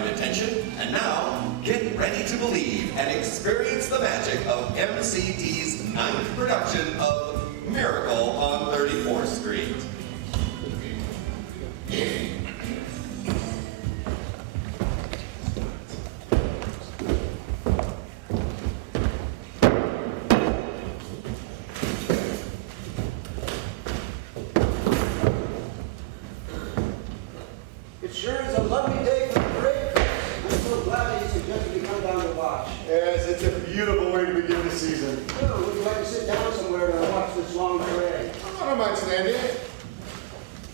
kind attention. And now, get ready to believe and experience the magic of MCT's 9th production of Miracle on 34th Street. It sure is a lovely day for the parade. I'm so glad that you suggested we come down to watch. Yes, it's a beautiful way to begin the season. Oh, would you like to sit down somewhere to watch this long parade? I don't mind standing.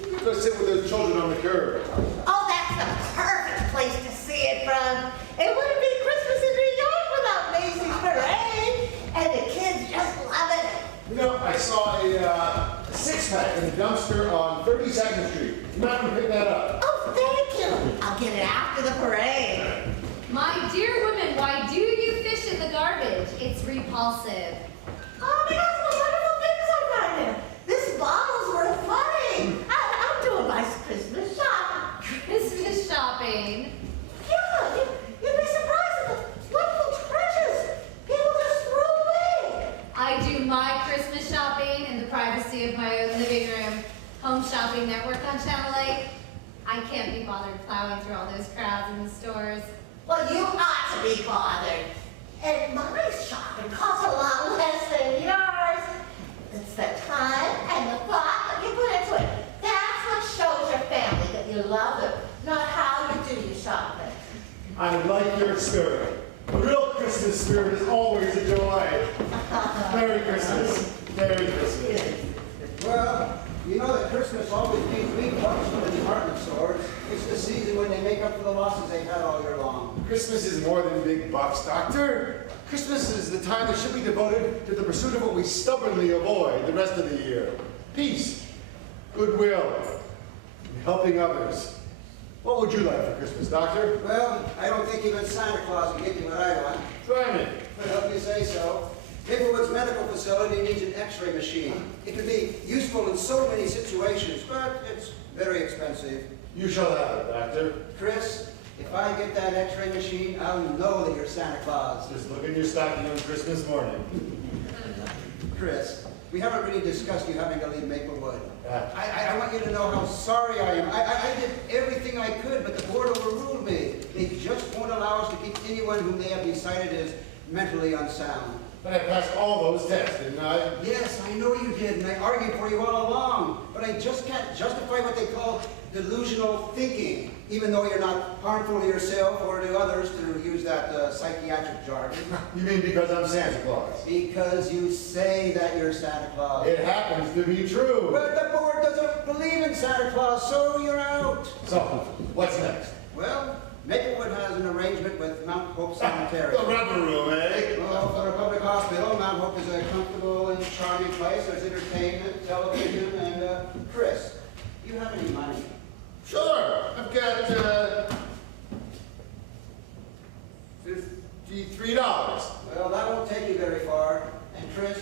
You can go sit with those children on the curb. Oh, that's the perfect place to see it from. It wouldn't be Christmas in New York without Macy's parade. And the kids just love it. You know, I saw a six-pack in a dumpster on 32nd Street. You might want to pick that up. Oh, thank you. I'll get it after the parade. My dear woman, why do you fish in the garbage? It's repulsive. Oh, because the wonderful things I find there. This bottle's worth money. I'm doing my Christmas shopping. Christmas shopping. Yeah, you'd be surprised at the wonderful treasures people just throw away. I do my Christmas shopping in the privacy of my own living room. Home Shopping Network on Channel 8. I can't be bothered plowing through all those crowds in the stores. Well, you ought to be bothered. And my shopping costs a lot less than yours. It's the time and the thought that you put into it. That's what shows your family that you love them, not how you do your shopping. I like your spirit. The real Christmas spirit is always a joy. Merry Christmas. Merry Christmas. Well, you know that Christmas always means big bucks for the department stores. It's the season when they make up for the losses they've had all year long. Christmas is more than big bucks, Doctor. Christmas is the time that should be devoted to the pursuit of what we stubbornly avoid the rest of the year. Peace, goodwill, and helping others. What would you like for Christmas, Doctor? Well, I don't think even Santa Claus can give me what I want. Try me. Well, if you say so. Maplewood's medical facility needs an x-ray machine. It could be useful in so many situations, but it's very expensive. You shall have it, Doctor. Chris, if I get that x-ray machine, I'll know that you're Santa Claus. Just look in your stocking on Christmas morning. Chris, we haven't really discussed you having to leave Maplewood. Yeah. I want you to know how sorry I am. I did everything I could, but the board overruled me. They just won't allow us to keep anyone whom they have decided is mentally unsound. But I passed all those tests, didn't I? Yes, I know you did, and I argued for you all along. But I just can't justify what they call delusional thinking, even though you're not harmful to yourself or to others, to use that psychiatric jargon. You mean because I'm Santa Claus? Because you say that you're Santa Claus. It happens to be true. But the board doesn't believe in Santa Claus, so you're out. So, what's next? Well, Maplewood has an arrangement with Mount Hope Cemetery. The rubber room, eh? Well, for a public hospital, Mount Hope is a comfortable and charming place. There's entertainment, television, and Chris, do you have any money? Sure. I've got $53. Well, that won't take you very far. And Chris,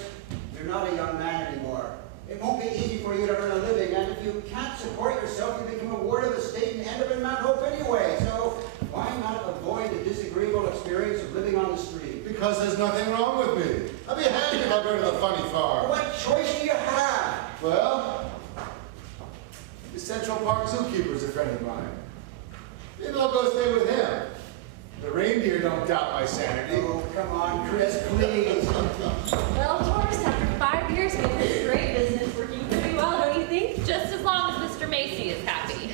you're not a young man anymore. It won't be easy for you to earn a living, and if you can't support yourself, you become a ward of the state and end up in Mount Hope anyway. So why not avoid the disagreeable experience of living on the street? Because there's nothing wrong with me. I'll be happy if I go to the funny farm. What choice do you have? Well, the Central Park zookeeper's a friend of mine. Maybe I'll go stay with him. The reindeer don't doubt my sanity. Oh, come on, Chris, please. Well, Doris, after 5 years, we have this great business working pretty well, don't you think? Just as long as Mr. Macy is happy.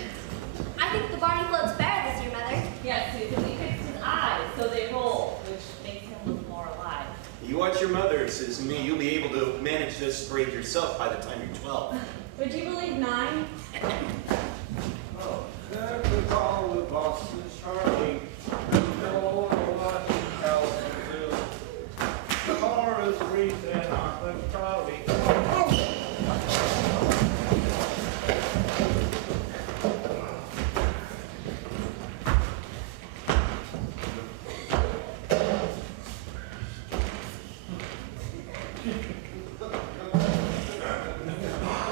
I think the Barney float's better this year, Mother. Yes, Susan, we fixed his eyes so they roll, which makes him look more alive. You watch your mother, Susan. You'll be able to manage this braid yourself by the time you're 12. Would you believe 9? Oh, that was all the Boston Charlie. No what else to do. Laura's reason on the trolley.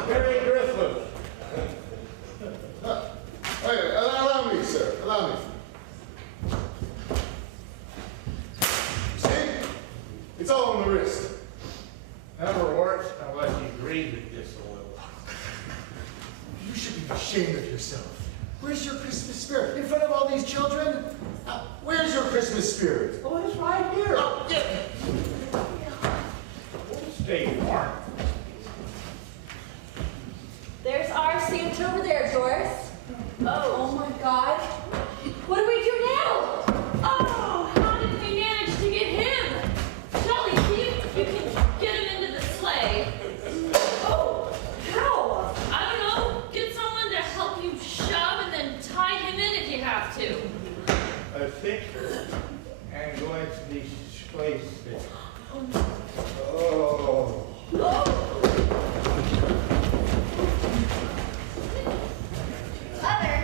Merry Christmas. be ashamed of yourself. Where's your Christmas spirit? In front of all these children? Where's your Christmas spirit? Oh, it's right here. Oh, yeah. Stay warm. There's our seat over there, Doris. Oh my God. What do we do now? Oh, how did we manage to get him? Shelly, see if you can get him into the sleigh. Oh, how? I don't know. Get someone to help you shove and then tie him in if you have to. I think I'm going to be wasted. Oh. Mother,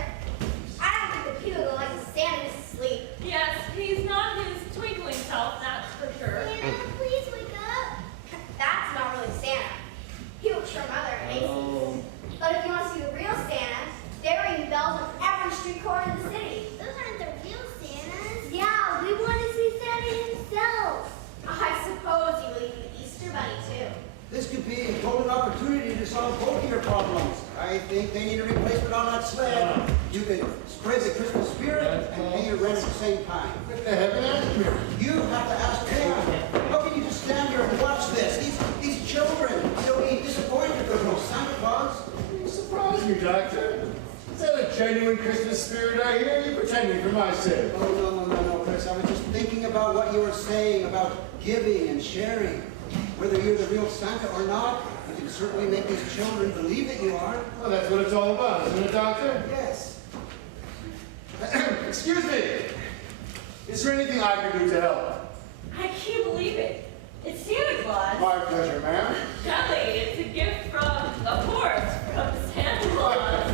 I don't think the people that like to stand is asleep. Yes, he's not his twinkling self, that's for sure. Santa, please wake up. That's not really Santa. He will show Mother and Macy's. But if you want to see the real Santa, they're ringing bells on every street corner in the city. Those aren't the real Santas. Yeah, we want to see Santa himself. I suppose you believe in the Easter Bunny too. This could be a golden opportunity to solve both of your problems. I think they need a replacement on that sled. You could spread the Christmas spirit and pay your rent at the same time. What the heaven asked me? You have to ask them. How can you just stand here and watch this? These children, they'll be disappointed if there's no Santa Claus. You surprised me, Doctor. Is that a genuine Christmas spirit I hear? You're pretending for my sake. Oh, no, Chris. I was just thinking about what you were saying about giving and sharing. Whether you're the real Santa or not, you can certainly make these children believe that you are. Well, that's what it's all about, isn't it, Doctor? Yes. Excuse me. Is there anything I can do to help? I can't believe it. It's Santa Claus. My pleasure, ma'am. Shelly, it's a gift from, of course, from Santa Claus.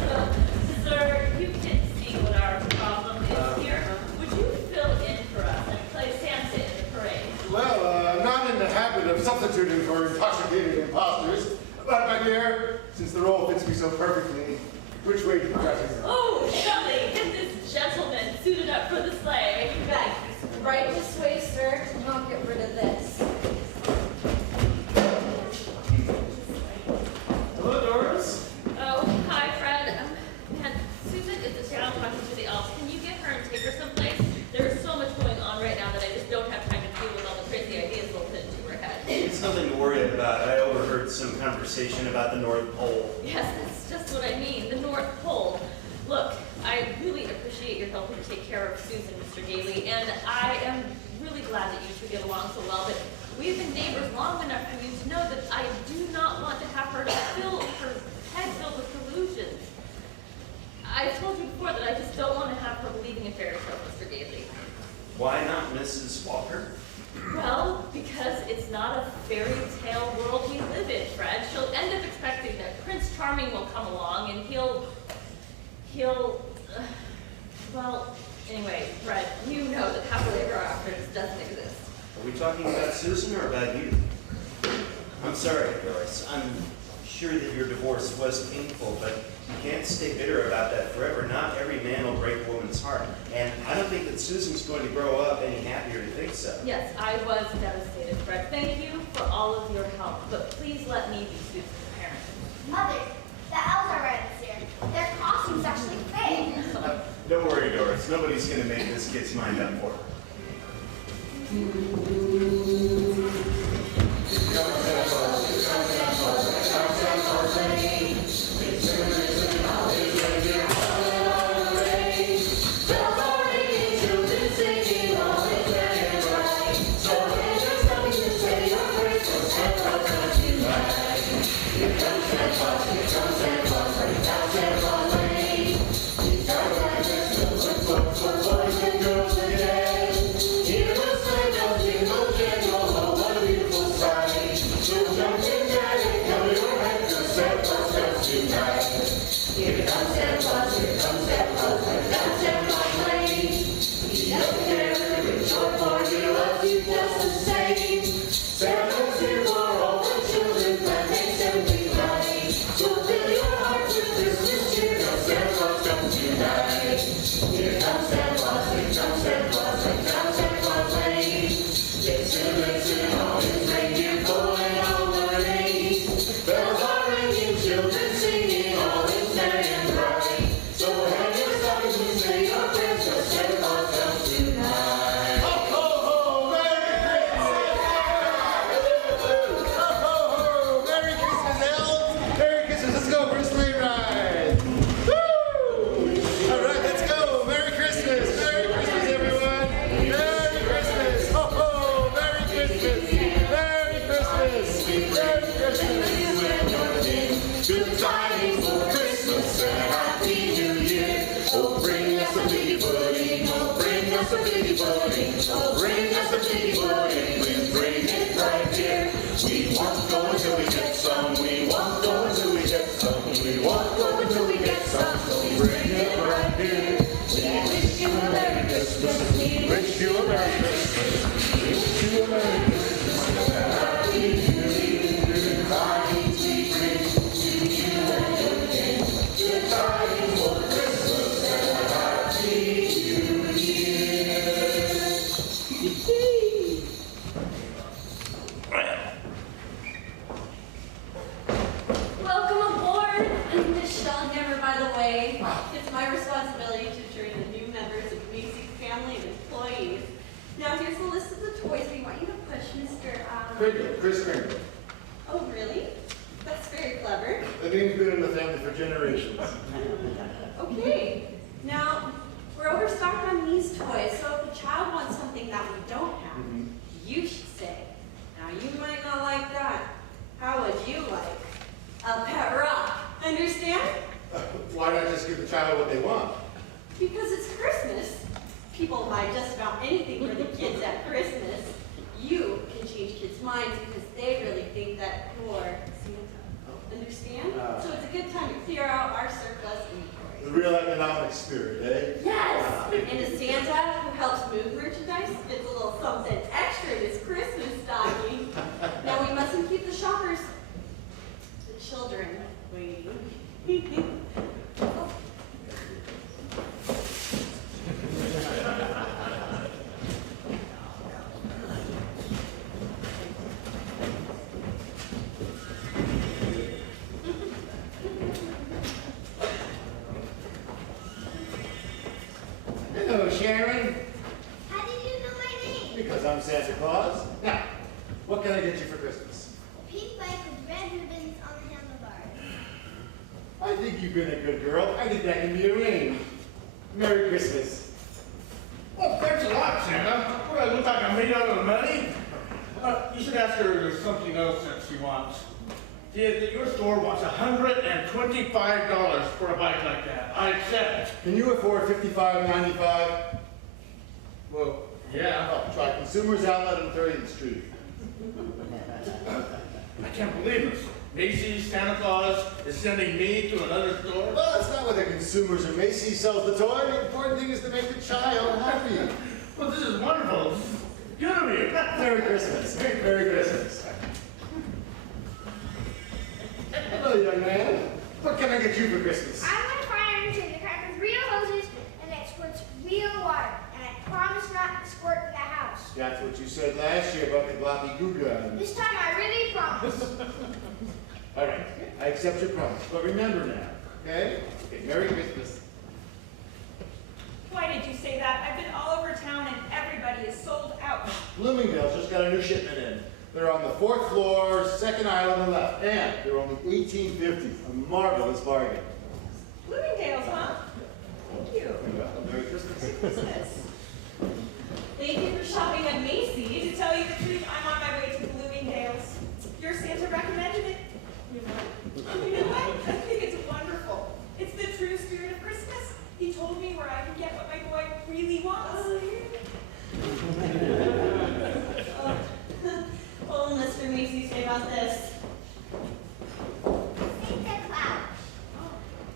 Sir, you can see what our problem is here. Would you fill in for us and play Santa in the parade? Well, I'm not in the habit of substituting for intoxicated imposters. But, my dear, since the role fits me so perfectly, which way do you dress it? Oh, Shelly, get this gentleman suited up for the sleigh. Right. Right this way, sir, and I'll get rid of this. Hello, Doris. Oh, hi, Fred. Man, Susan is down talking to the elves. Can you get her and take her someplace? There's so much going on right now that I just don't have time to deal with all the crazy ideas that'll fit into her head. It's nothing to worry about. I overheard some conversation about the North Pole. Yes, that's just what I mean, the North Pole. Look, I really appreciate your helping to take care of Susan, Mr. Gailey, and I am really glad that you two get along so well, but we've been neighbors long enough for you to know that I do not want to have her fill her head filled with delusions. I've told you before that I just don't want to have her believing in fairy tales, Mr. Gailey. Why not Mrs. Walker? Well, because it's not a fairy tale world we live in, Fred. She'll end up expecting that Prince Charming will come along and he'll, well, anyway, Fred, you know that happily ever after just doesn't exist. Are we talking about Susan or about you? I'm sorry, Doris. I'm sure that your divorce was painful, but you can't stay bitter about that forever. Not every man will break a woman's heart. And I don't think that Susan's going to grow up any happier to think so. Yes, I was devastated, Fred. Thank you for all of your help, but please let me be Susan's parent. Mother, the elves are right this year. Their costumes actually fake. Don't worry, Doris. Nobody's going to make this kid's mind up for her. Boys and girls again, hear the sleigh bells jingle, jingle. Oh, bring us a piggy pudding. Oh, bring us a piggy pudding. Oh, bring us a piggy pudding. Please bring it right here. We won't go until we get some. We won't go until we get some. We won't go until we get some. So bring it right here. We wish you a Merry Christmas. We wish you a Merry Christmas. We wish you a Merry Christmas. Happy New Year. Good tidings we bring to you and your king. Good tidings for Christmas and a Happy New Year. Welcome aboard, Michal LaMere, by the way. It's my responsibility to train the new members of Macy's family and employees. Now here's the list of the toys we want you to push, Mr. Kringle, Kris Kringle. Oh, really? That's very clever. The name's been in the family for generations. Okay. Now, we're overstocked on these toys, so if a child wants something that we don't have, you should say, now you might not like that. How would you like a pet rock? Understand? Why not just give the child what they want? Because it's Christmas. People buy just about anything for the kids at Christmas. You can change kids' minds because they really think that you're Santa. Understand? So it's a good time to clear out our surplus inventory. The real economic spirit, eh? Yes! And a Santa who helps move merchandise gets a little something extra in his Christmas stocking. Now we mustn't keep the shoppers, the children, waiting. Hello, Sharon. How did you know my name? Because I'm Santa Claus. Now, what can I get you for Christmas? A pink bike with red ribbons on the handlebars. I think you've been a good girl. I think that can be arranged. Merry Christmas. Well, thanks a lot, Santa. What, I look like I'm made out of money? You should ask her if there's something else that she wants. Your store wants $125 for a bike like that. I accept. Can you afford $55.95? Well, yeah. Oh, try Consumers Outlet on 30th Street. I can't believe it. Macy's Santa Claus is sending me to another store? Well, it's not whether Consumers or Macy's sells the toy. The important thing is to make the child happy. Well, this is wonderful. Good of you. Merry Christmas. Merry Christmas. Hello, young man. What can I get you for Christmas? I want a fire engine that crackers real hoses and that squirts real water. And I promise not to squirt in the house. That's what you said last year about the gloppy goo gun. This time I really promise. All right, I accept your promise. But remember now, okay? Okay, Merry Christmas. Why did you say that? I've been all over town and everybody is sold out. Bloomingdale's just got a new shipment in. They're on the 4th floor, second aisle on the left, and they're only $18.50. A marvelous bargain. Bloomingdale's, huh? Thank you. Merry Christmas. Christmas. Thank you for shopping at Macy's. To tell you the truth, I'm on my way to Bloomingdale's. Your Santa recommended it. You know what? I think it's wonderful. It's the true spirit of Christmas. He told me where I can get what my boy really wants. What will Mr. Macy say about this? Santa Claus.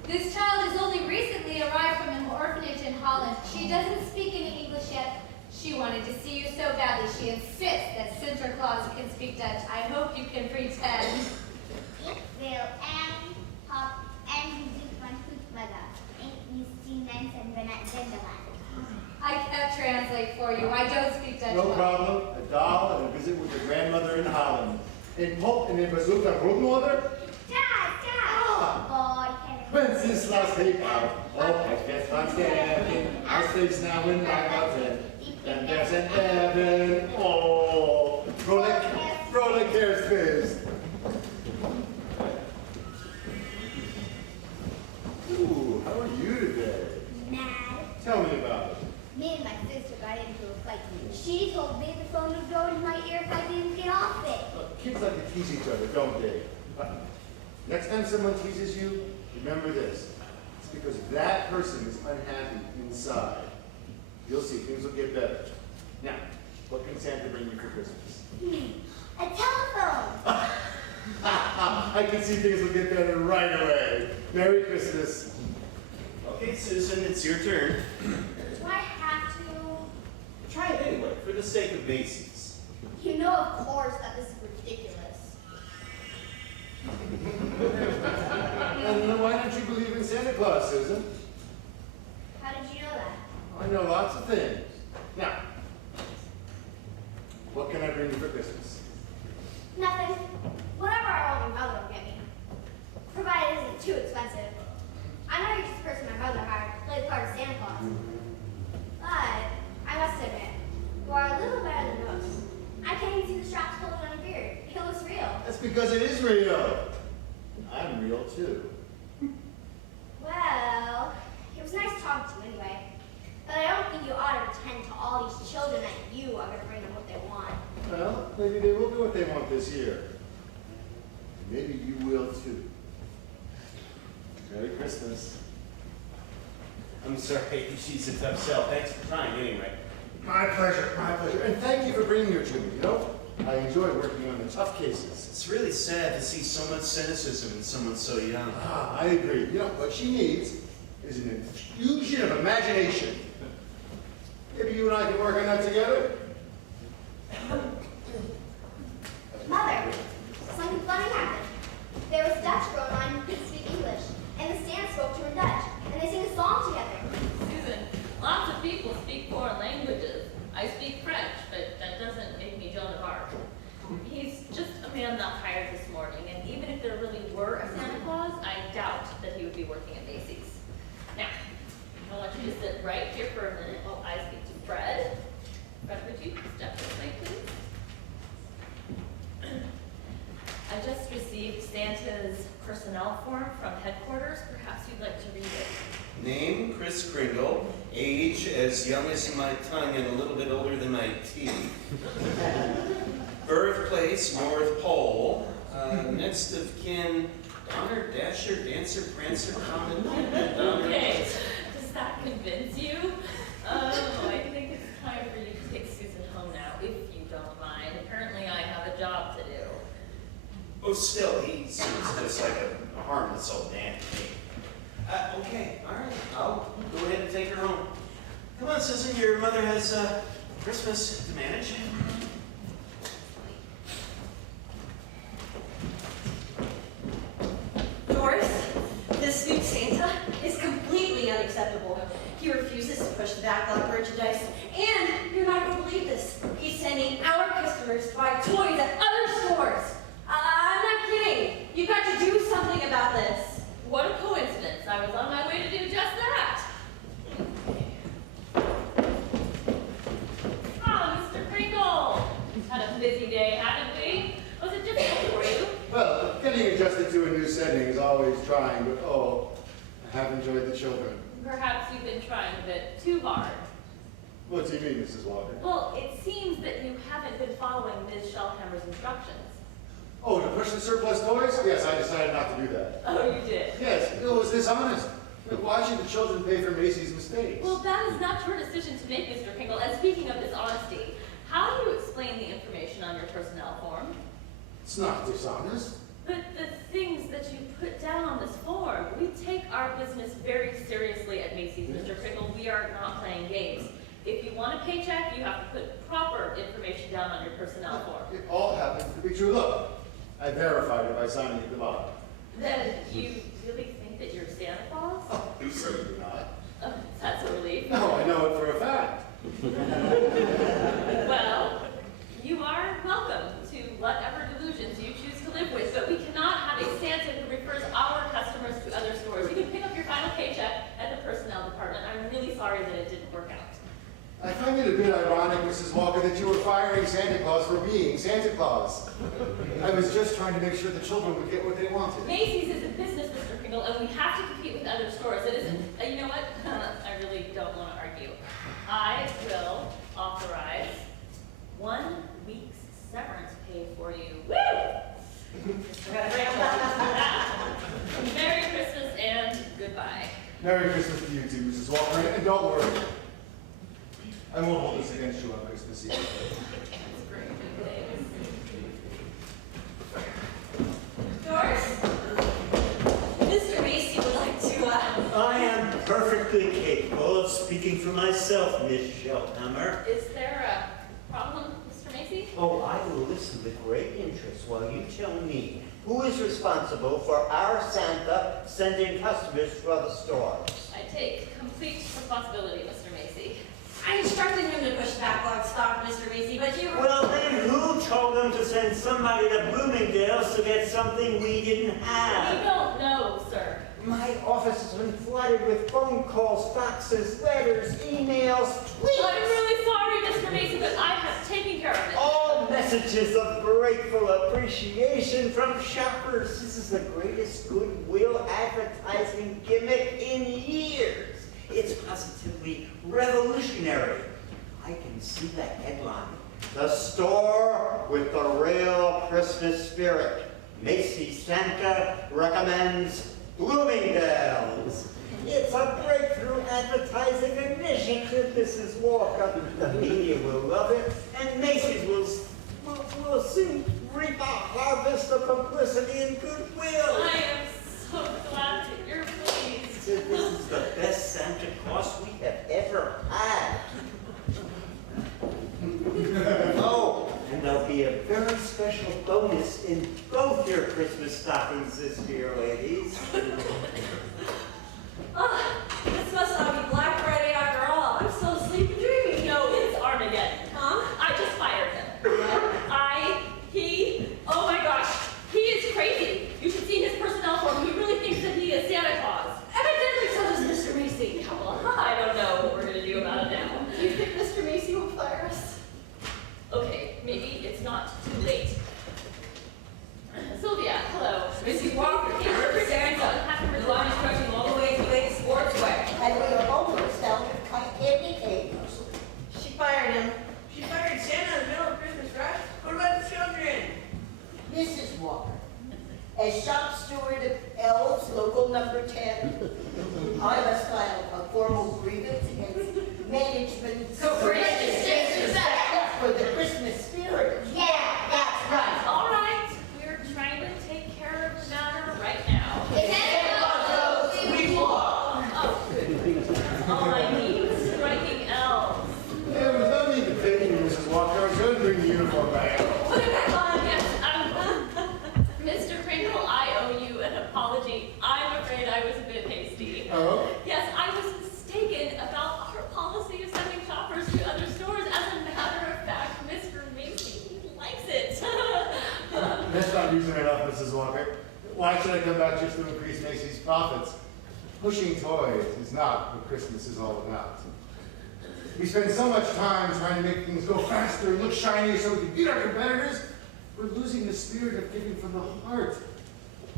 This child has only recently arrived from an orphanage in Holland. She doesn't speak any English yet. She wanted to see you so badly. She insists that Santa Claus can speak Dutch. I hope you can pretend. Ik wil hop en muziek van voetballen. Ik zie mensen binnen Zinderland. I can't translate for you. I don't speak Dutch No well. problem. A doll and a visit with your grandmother in Holland. In Pop en in bezoek naar grootmoeder? Dad, Dad. God, Wenceslas Peephout. Op het vet van sterren. Als steeds nou in mijn watten. En there's an heaven. Oh, vrolijk kerstfeest. Ooh, how are you today? Mad. Tell me about it. Me and my sister got into a fight. She told me the phone would go in my ear if I didn't get off it. Kids like to tease each other, don't they? Next time someone teases you, remember this. It's because that person is unhappy inside. You'll see, things will get better. Now, what can Santa bring you for Christmas? A telephone. I can see things will get better right away. Merry Christmas. Okay, Susan, it's your turn. Do I have to? Try it anyway, for the sake of Macy's. You know, of course, that this is ridiculous. And why don't you believe in Santa Claus, Susan? How did you know that? I know lots of things. Now, what can I bring you for Christmas? Nothing. Whatever I want my mother will get me. Provided it isn't too expensive. I'm not just the person my mother hired to play the part of Santa Claus. But I must admit, you are a little better than most. I can't even see the straps pulled on your beard. It looks real. That's because it is real. I'm real too. Well, it was nice talking to you anyway. But I don't think you ought to pretend to all these children that you are going to bring them what they want. Well, maybe they will do what they want this year. Maybe you will too. Merry Christmas. I'm sorry, she's a tough sell. Thanks for trying anyway. My pleasure, my pleasure. And thank you for bringing her to me, you know? I enjoy working on the tough cases. It's really sad to see so much cynicism in someone so young. Ah, I agree. You know, what she needs is an infusion of imagination. Maybe you and I can work on that together? Mother, something funny happened. There was a Dutch girl in line who couldn't speak English, and the stand spoke to her in Dutch, and they sang a song together. Susan, lots of people speak foreign languages. I speak French, but that doesn't make me Joan of Arc. He's just a man not hired this morning, and even if there really were a Santa Claus, I doubt that he would be working at Macy's. Now, I want you to sit right here for a minute while I speak to Fred. Fred, would you step this way, please? I just received Santa's personnel form from headquarters. Perhaps you'd like to read it. Name, Kris Kringle. Age, as young as my tongue and a little bit older than my teeth. Birthplace, North Pole. Next of kin, Donner, Dasher, Dancer, Prancer, Comet, Donner. Okay, does that convince you? I think it's time for you to take Susan home now, if you don't mind. Apparently I have a job to do. Oh, still, he seems just like a harmless old man to me. Okay, all right, I'll go ahead and take her home. Come on, Susan, your mother has Christmas to manage. Doris, this new Santa is completely unacceptable. He refuses to push back on merchandise, and you're not going to believe this. He's sending our customers to buy toys at other stores. I'm not kidding. You've got to do something about this. What a coincidence. I was on my way to do just that. Oh, Mr. Kringle. Had a busy day, hadn't we? Was it difficult for you? Well, getting adjusted to a new setting is always trying, but oh, I have enjoyed the children. Perhaps you've been trying a bit too hard. What do you mean, Mrs. Walker? Well, it seems that you haven't been following Ms. Shellhammer's instructions. Oh, to push the surplus toys? Yes, I decided not to do that. Oh, you did? Yes, it was dishonest. But why should the children pay for Macy's mistakes? Well, that is not your decision to make, Mr. Kringle. And speaking of dishonesty, how do you explain the information on your personnel form? It's not dishonest. But the things that you put down on this form, we take our business very seriously at Macy's, Mr. Kringle. We are not playing games. If you want a paycheck, you have to put proper information down on your personnel form. It all happens to be true. Look, I verified it by signing at the bottom. Then you really think that you're Santa Claus? Oh, certainly not. Oh, that's a relief. No, I know it for a fact. Well, you are welcome to whatever delusions you choose to live with, but we cannot have a Santa who refers our customers to other stores. You can pick up your final paycheck at the personnel department. I'm really sorry that it didn't work out. I find it a bit ironic, Mrs. Walker, that you were firing Santa Claus for being Santa Claus. I was just trying to make sure the children would get what they wanted. Macy's is a business, Mr. Kringle, and we have to compete with other stores. It isn't, you know what? I really don't want to argue. I will authorize 1 week's severance pay for you. Woo! Merry Christmas and goodbye. Merry Christmas to you too, Mrs. Walker, and don't worry. I won't hold this against you on Christmas Eve. Doris? Mr. Macy would like to, I am perfectly capable of speaking for myself, Michal LaMere. Is there a problem, Mr. Macy? Oh, I will listen with great interest while you tell me who is responsible for our Santa sending customers for the stores. I take complete responsibility, Mr. Macy. I instructed him to push backlog stock, Mr. Macy, but you were... Well, then who told them to send somebody to Bloomingdale's to get something we didn't We have? don't know, sir. My office has been flooded with phone calls, faxes, letters, emails, tweets. I'm really sorry, Mr. Macy, but I have taken care of it. All messages of grateful appreciation from shoppers. This is the greatest goodwill advertising gimmick in years. It's positively revolutionary. I can see the headline. The store with the real Christmas spirit. Macy's Santa recommends Bloomingdale's. It's a breakthrough advertising initiative, Mrs. Walker. The media will love it, and Macy's will soon reap a harvest of publicity and goodwill. I am so glad that you're pleased. This is the best Santa Claus we have ever had. Oh, and there'll be a very special bonus in both your Christmas stockings this year, ladies. This must not be Black Friday after all. I'm still asleep and dreaming. No, it's Armageddon. Huh? I just fired him. Oh my gosh, he is crazy. You should see his personnel form. He really thinks that he is Santa Claus. Evidently so does Mr. Macy. Yeah, well, I don't know what we're going to do about it now. Do you think Mr. Macy will fire us? Okay, maybe it's not too late. Sylvia, hello. Mrs. Walker, your Santa. The line is stretching all the way to Lake Sportsway. And we are almost down to candy canes. She fired him. She fired Santa in the middle of Christmas rush. What about the children? Mrs. Walker, as shop steward of Elves Local Number 10, I must file a formal grievance against management So gracious, disrespect for the Christmas spirit. Yeah, that's right. All right, we're trying to take care of the matter right now. We walk. Oh, good. That's all I need is striking elves. There was no need to pity you, Mrs. Walker. I was going to bring the uniform back. Put it back on, yes. Mr. Kringle, I owe you an apology. I'm afraid I was a bit hasty. Oh? Yes, I was mistaken about our policy of sending shoppers to other stores. As a matter of fact, Mr. Macy likes it. That's not using enough, Mrs. Walker. Why should I come back just to increase Macy's profits? Pushing toys is not what Christmas is all about. We spend so much time trying to make things go faster and look shinier so we can beat our competitors. We're losing the spirit of giving from the heart.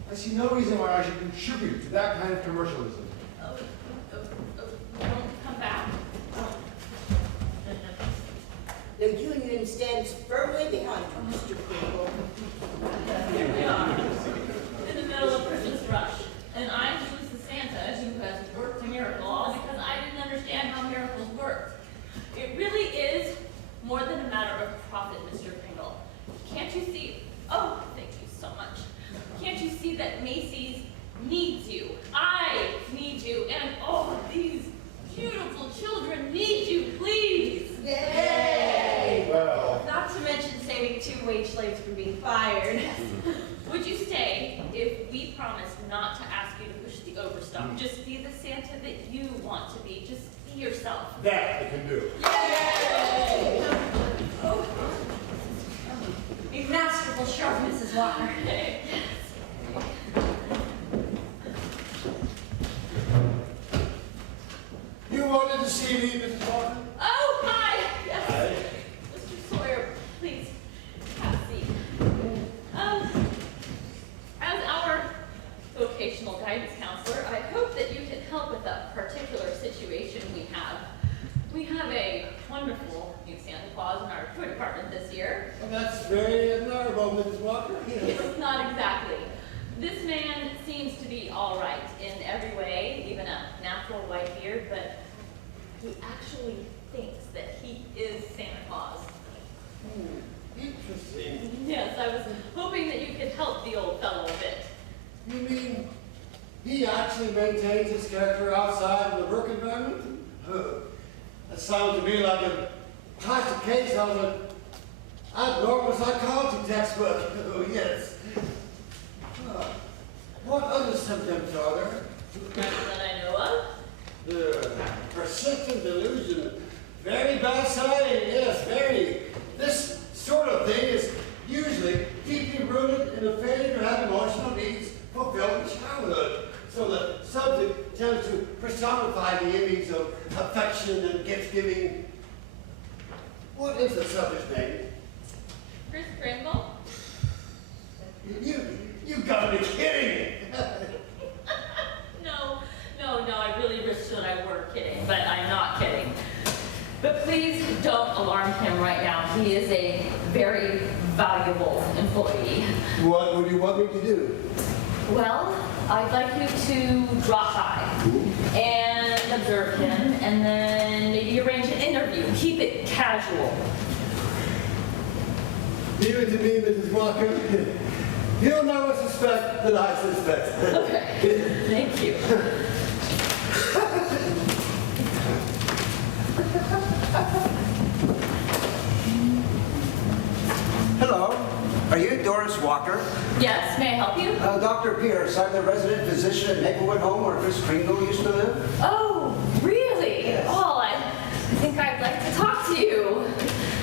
I see no reason why I should contribute to that kind of commercialism. Don't come back. The union stands firmly behind you, Mr. Kringle. Here we are, in the middle of Christmas rush, and I'm who's the Santa who has worked a miracle, all because I didn't understand how miracles worked. It really is more than a matter of profit, Mr. Kringle. Can't you see? Oh, thank you so much. Can't you see that Macy's needs you? I need you, and all these beautiful children need you, please. Yay! Well, Not to mention saving 2 wage slaves from being fired. Would you stay if we promised not to ask you to push the overstock? Just be the Santa that you want to be. Just be yourself. that I can do. A masterful sharp, Mrs. Walker. You wanted to see me, Mrs. Walker? Oh, hi! Yes. Mr. Sawyer, please have a seat. As our vocational guidance counselor, I hope that you can help with a particular situation we have. We have a wonderful new Santa Claus in our toy department this year. Well, that's very admirable, Mrs. Walker. It's not exactly. This man seems to be all right in every way, even a natural hostile work environment? That sounds to me like a classic case out of an abnormal psychology textbook. Oh, yes. What other symptoms are there? None that I know of. Persistent delusion. Very bad sign, yes, very. This sort of thing is usually deeply rooted in a failure to have emotional needs fulfilled in childhood. So the subject tends to personify the image of affection and gift-giving. What is the subject's name? Kris Kringle? You gotta be kidding me! No, I really wish that I were kidding, but I'm not kidding. But please don't alarm him right now. He is a very valuable employee. What would you want me to do? Well, I'd like you to drop by and observe him, and then maybe arrange an interview. Keep it casual. Leave it to me, Mrs. Walker. You'll never suspect that I suspect. Okay, thank you. Hello. Are you Doris Walker? Yes, may I help you? Dr. Pierce. I'm the resident physician at Maplewood Home where Kris Kringle used to live. Oh, really? Yes. Oh, I think I'd like to talk to you.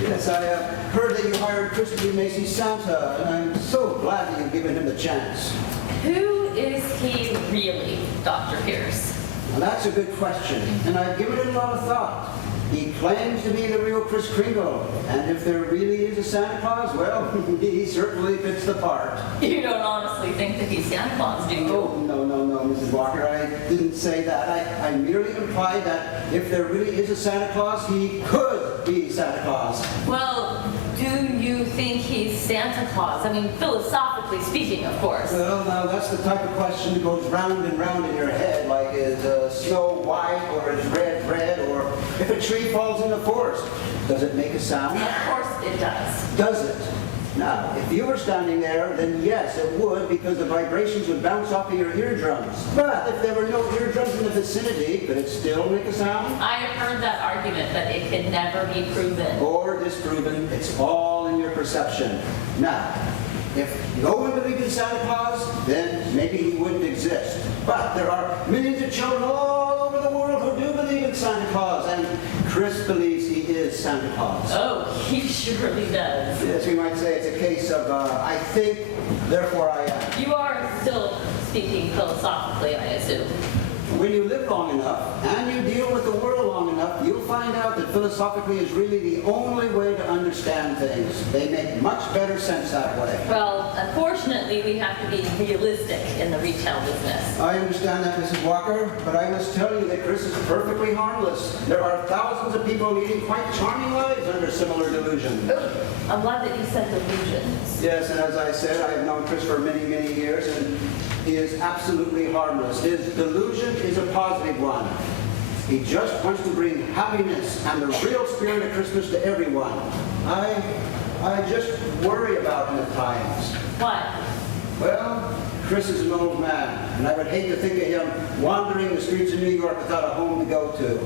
Yes, I heard that you hired Christopher Macy's Santa, and I'm so glad that you've given him the chance. Who is he really, Dr. Pierce? Well, that's a good question, and I've given it a lot of thought. He claims to be the real Kris Kringle, and if there really is a Santa Claus, well, he certainly fits the part. You don't honestly think that he's Santa Claus, do you? Oh, no, Mrs. Walker, I didn't say that. I merely implied that if there really is a Santa Claus, he could be Santa Claus. Well, do you think he's Santa Claus? I mean, philosophically speaking, of course. Well, now, that's the type of question that goes round and round in your head, like is Snow White, or is red, or if a tree falls in the forest, does it make a sound? Of course it does. Does it? Now, if you were standing there, then yes, it would, because the vibrations would bounce off of your eardrums. But if there were no eardrums in the vicinity, could it still make a sound? I have heard that argument, but it can never be proven. Or disproven. It's all in your perception. Now, if no one believed in Santa Claus, then maybe he wouldn't exist. But there are millions of children all over the world who do believe in Santa Claus, and Kris believes he is Santa Claus. Oh, he surely does. Yes, we might say it's a case of, I think, therefore I am. You are still speaking philosophically, I assume. When you live long enough, and you deal with the world long enough, you'll find out that philosophically is really the only way to understand things. They make much better sense that way. Well, unfortunately, we have to be realistic in the retail business. I understand that, Mrs. Walker, but I must tell you that Kris is perfectly harmless. There are thousands of people leading quite charming lives under similar delusion. I'm glad that you said delusions. Yes, and as I said, I have known Kris for many, many years, and he is absolutely harmless. His delusion is a positive one. He just wants to bring happiness and the real spirit of Christmas to everyone. I just worry about him at times. What? Well, Kris is an old man, and I would hate to think of him wandering the streets of New York without a home to go to.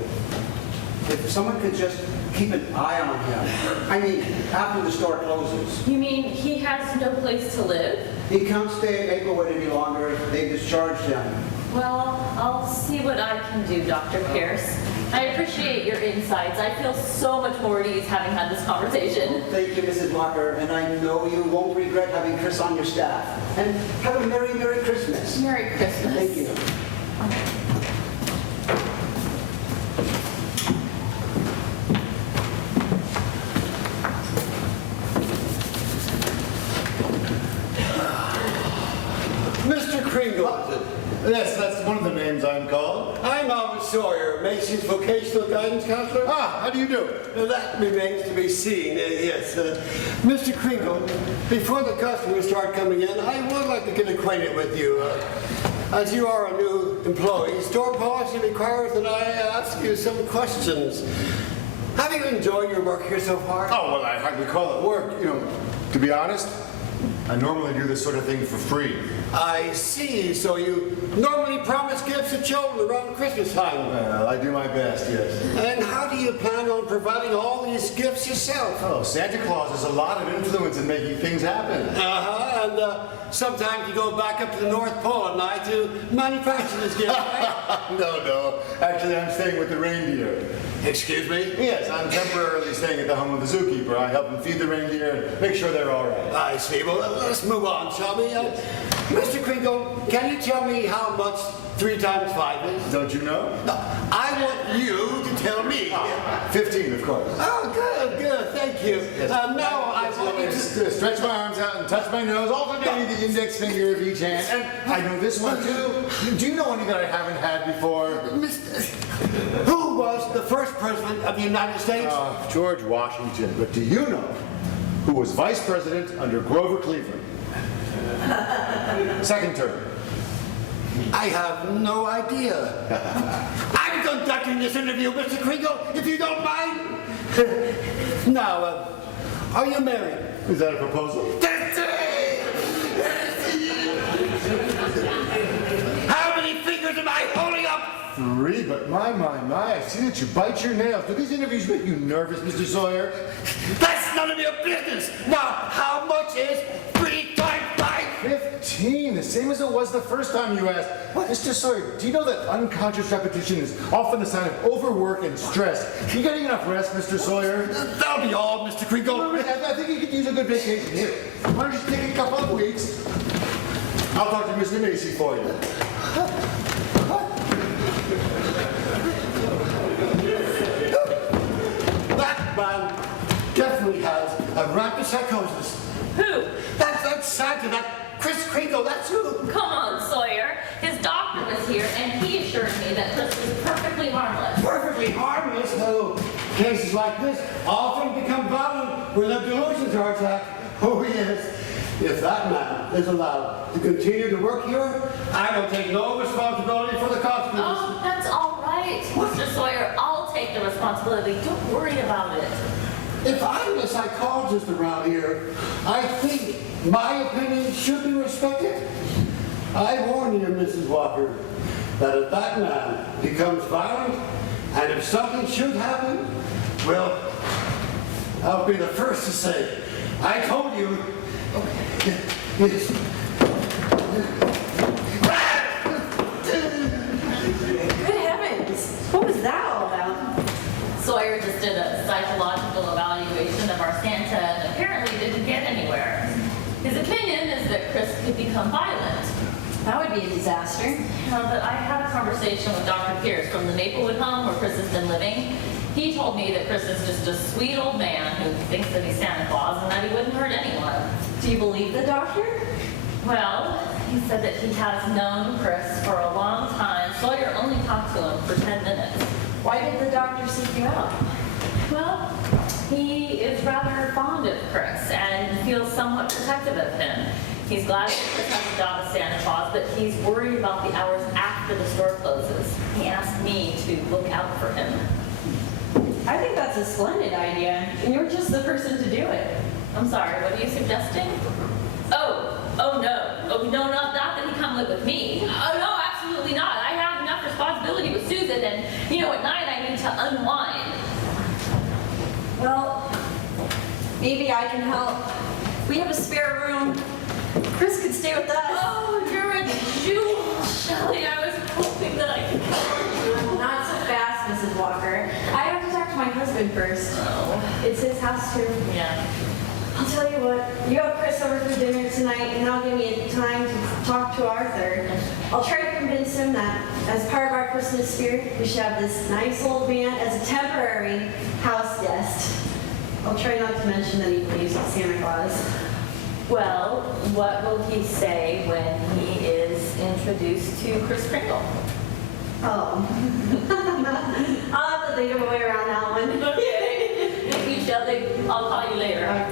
If someone could just keep an eye on him. I mean, after the store closes. You mean he has no place to live? He can't stay at Maplewood any longer. They discharged him. Well, I'll see what I can do, Dr. Pierce. I appreciate your insights. I feel so much more at ease having had this conversation. Thank you, Mrs. Walker, and I know you won't regret having Kris on your staff. And have a Merry, Merry Christmas. Merry Christmas. Thank you. Mr. Kringle. Yes, that's one of the names I'm called. I'm Albert Sawyer, Macy's vocational guidance counselor. Ah, how do you do? That remains to be seen, yes. Mr. Kringle, before the customers start coming in, I would like to get acquainted with you. As you are a new employee, store policy requires that I ask you some questions. Have you enjoyed your work here so far? Oh, well, I hardly call it work. You know, to be honest, I normally do this sort of thing for free. I see. So you normally promise gifts to children around Christmas time. Well, I do my best, yes. And how do you plan on providing all these gifts yourself? Oh, Santa Claus has a lot of influence in making things happen. And sometimes you go back up to the North Pole at night to manufacture this gift, right? No. Actually, I'm staying with the reindeer. Excuse me? Yes, I'm temporarily staying at the home of the zookeeper. I help him feed the reindeer and make sure they're all right. I see. Well, let's move on, shall we? Mr. Kringle, can you tell me how much 3 times 5 is? Don't you know? No, I want you to tell me. 15, of course. Oh, good. Thank you. Yes. Now I want you to... Just stretch my arms out and touch my nose, alternating the index finger of each hand. And I know this one, too. Do you know any that I haven't had before? Who was the first president of the United States? George Washington. But do you know who was vice president under Grover Cleveland? Second term. I have no idea. I'm conducting this interview, Mr. Kringle, if you don't mind. Now, are you married? Is that a proposal? How many fingers am I holding up? 3, but my, I see that you bite your nails. Do these interviews make you nervous, Mr. Sawyer? That's none of your business. Now, how much is 3 times 5? 15, the same as it was the first time you asked. Mr. Sawyer, do you know that unconscious repetition is often a sign of overwork and stress? Are you getting enough rest, Mr. Sawyer? That'll be all, Mr. Kringle. I think you could use a good vacation here. Why don't you take a couple of weeks? I'll talk to Mr. Macy for you. That man definitely has a rapid psychosis. Who? That's Santa, that Kris Kringle, that's who. Come on, Sawyer. His doctor was here, and he assured me that Kris was perfectly harmless. Perfectly harmless, though. Cases like this often become violent when the delusions are attacked. Oh, yes. If that man is allowed to continue to work here, I will take no responsibility for the consequences. Oh, that's all right, Mr. Sawyer. I'll take the responsibility. Don't worry about it. If I'm a psychologist around here, I think my opinion should be respected. I warn you, Mrs. Walker, that if that man becomes violent, and if something should happen, well, I'll be the first to say, I told you. Yes. Good heavens, what was that all about? Sawyer just did a psychological evaluation of our Santa and apparently didn't get anywhere. His opinion is that Kris could become violent. That would be a disaster. But I had a conversation with Dr. Pierce from the Maplewood home where Kris has been living. He told me that Kris is just a sweet old man who thinks that he's Santa Claus and that he wouldn't hurt anyone. Do you believe the doctor? Well, he said that he has known Kris for a long time. Sawyer only talked to him for 10 minutes. Why did the doctor seek you out? Well, he is rather fond of Kris and feels somewhat protective of him. He's glad that Kris has a job as Santa Claus, but he's worried about the hours after the store closes. He asked me to look out for him. I think that's a splendid idea, and you're just the person to do it. I'm sorry, what are you suggesting? No, not that he come live with me. Oh, no, absolutely not. I have enough responsibility with Susan, and, at night I need to unwind. Well, maybe I can help. We have a spare room. Kris could stay with us. Oh, you're a jewel, Shelley. I was hoping that I could help you. Not so fast, Mrs. Walker. I have to talk to my husband first. Oh. It's his house, too. Yeah. I'll tell you what, you have Kris over for dinner tonight, and I'll give me time to talk to Arthur. I'll try to convince him that, as part of our Christmas spirit, we should have this nice old man as a temporary house guest. I'll try not to mention that he believes in Santa Claus. Well, what will he say when he is introduced to Kris Kringle? Oh. I'll have to think of a way around that one. Okay. Thank you, Shelley. I'll call you later.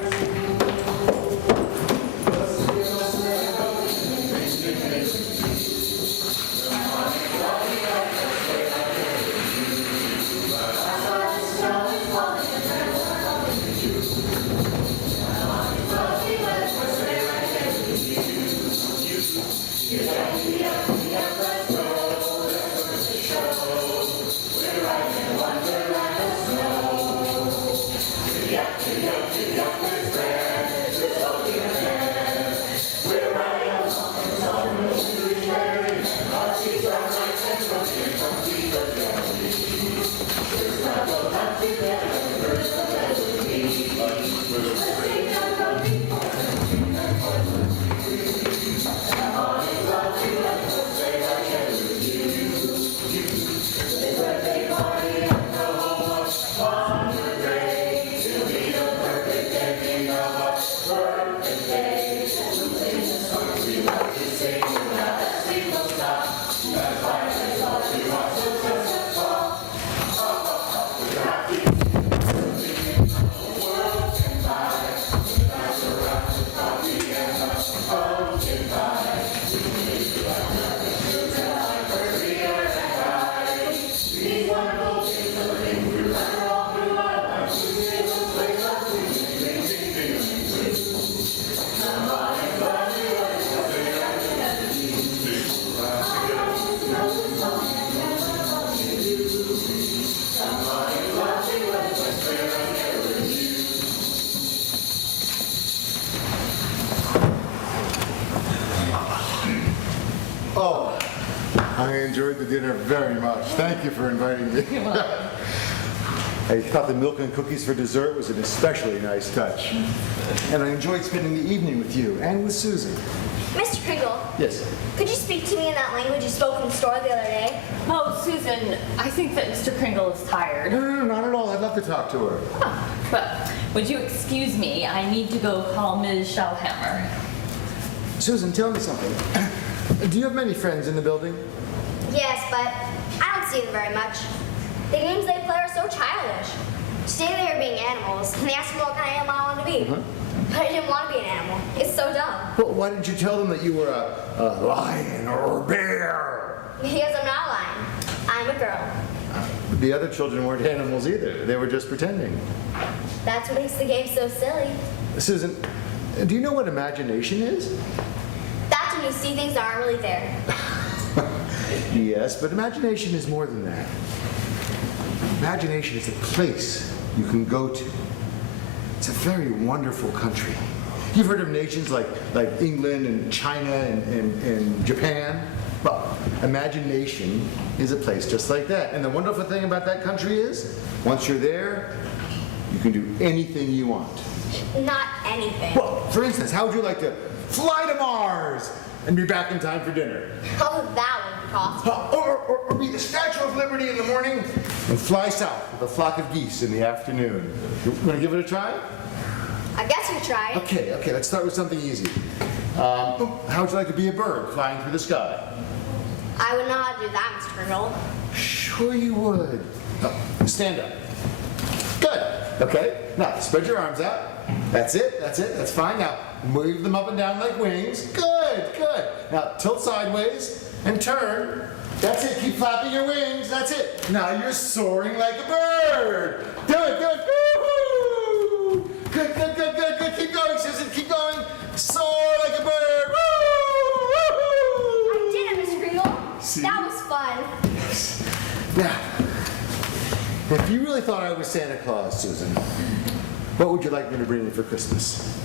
very much. Thank you for inviting me. I thought the milk and cookies for dessert was an especially nice touch. And I enjoyed spending the evening with you and with Susan. Mr. Kringle, Yes. could you speak to me in that language you spoke in the store the other day? Oh, Susan, I think that Mr. Kringle is tired. No, not at all. I'd love to talk to her. Oh, well, would you excuse me? I need to go call Ms. Shellhammer. Susan, tell me something. Do you have many friends in the building? Yes, but I don't see them very much. The games they play are so childish. Today they were being animals, and they asked me what kind of animal I wanted to be. But I didn't want to be an animal. It's so dumb. Well, why didn't you tell them that you were a lion or a bear? Because I'm not lying. I'm a girl. The other children weren't animals either. They were just pretending. That's what makes the game so silly. Susan, do you know what imagination is? That's when you see things that aren't really there. Yes, but imagination is more than that. Imagination is a place you can go to. It's a very wonderful country. You've heard of nations like England and China and Japan? Well, imagination is a place just like that. And the wonderful thing about that country is, once you're there, you can do anything you want. Not anything. Well, for instance, how would you like to fly to Mars and be back in time for dinner? Oh, that would be possible. Or be the Statue of Liberty in the morning and fly south with a flock of geese in the afternoon. You want to give it a try? I guess you try. Okay, let's start with something easy. How would you like to be a bird flying through the sky? I would know how to do that, Mr. Kringle. Sure you would. Oh, stand up. Good. Okay, now spread your arms out. That's it, that's fine. Now move them up and down like wings. Good. Now tilt sideways and turn. That's it, keep flapping your wings, that's it. Now you're soaring like a bird. Do it, woo-hoo! Good. Keep going, Susan, keep going. Soar like a bird. I did it, Mr. Kringle. See? That was fun. Now, if you really thought I was Santa Claus, Susan, what would you like me to bring you for Christmas?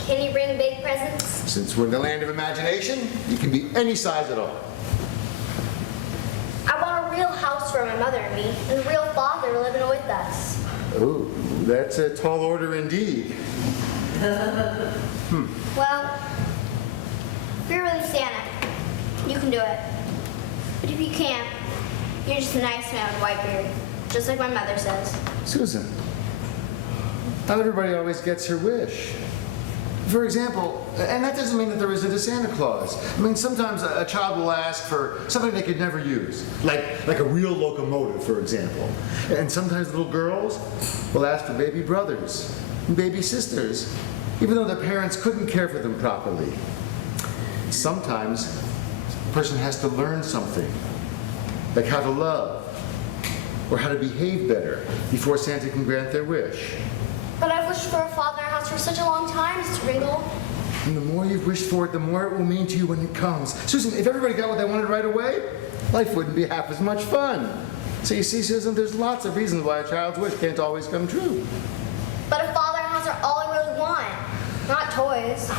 Can you bring big presents? Since we're in the land of imagination, you can be any size at all. I want a real house for my mother and me, and a real father living with us. Oh, that's a tall order indeed. Well, if you're really Santa, you can do it. But if you can't, you're just a nice man with a white beard, just like my mother says. Susan, not everybody always gets her wish. For example, and that doesn't mean that there isn't a Santa Claus. I mean, sometimes a child will ask for something they could never use, like a real locomotive, for example. And sometimes little girls will ask for baby brothers and baby sisters, even though their parents couldn't care for them properly. Sometimes a person has to learn something, like how to love or how to behave better before Santa can grant their wish. But I've wished for a father and a house for such a long time, Mr. Kringle. And the more you've wished for it, the more it will mean to you when it comes. Susan, if everybody got what they wanted right away, life wouldn't be half as much fun. So you see, Susan, there's lots of reasons why a child's wish can't always come true. But a father and a house are all I really want, not toys.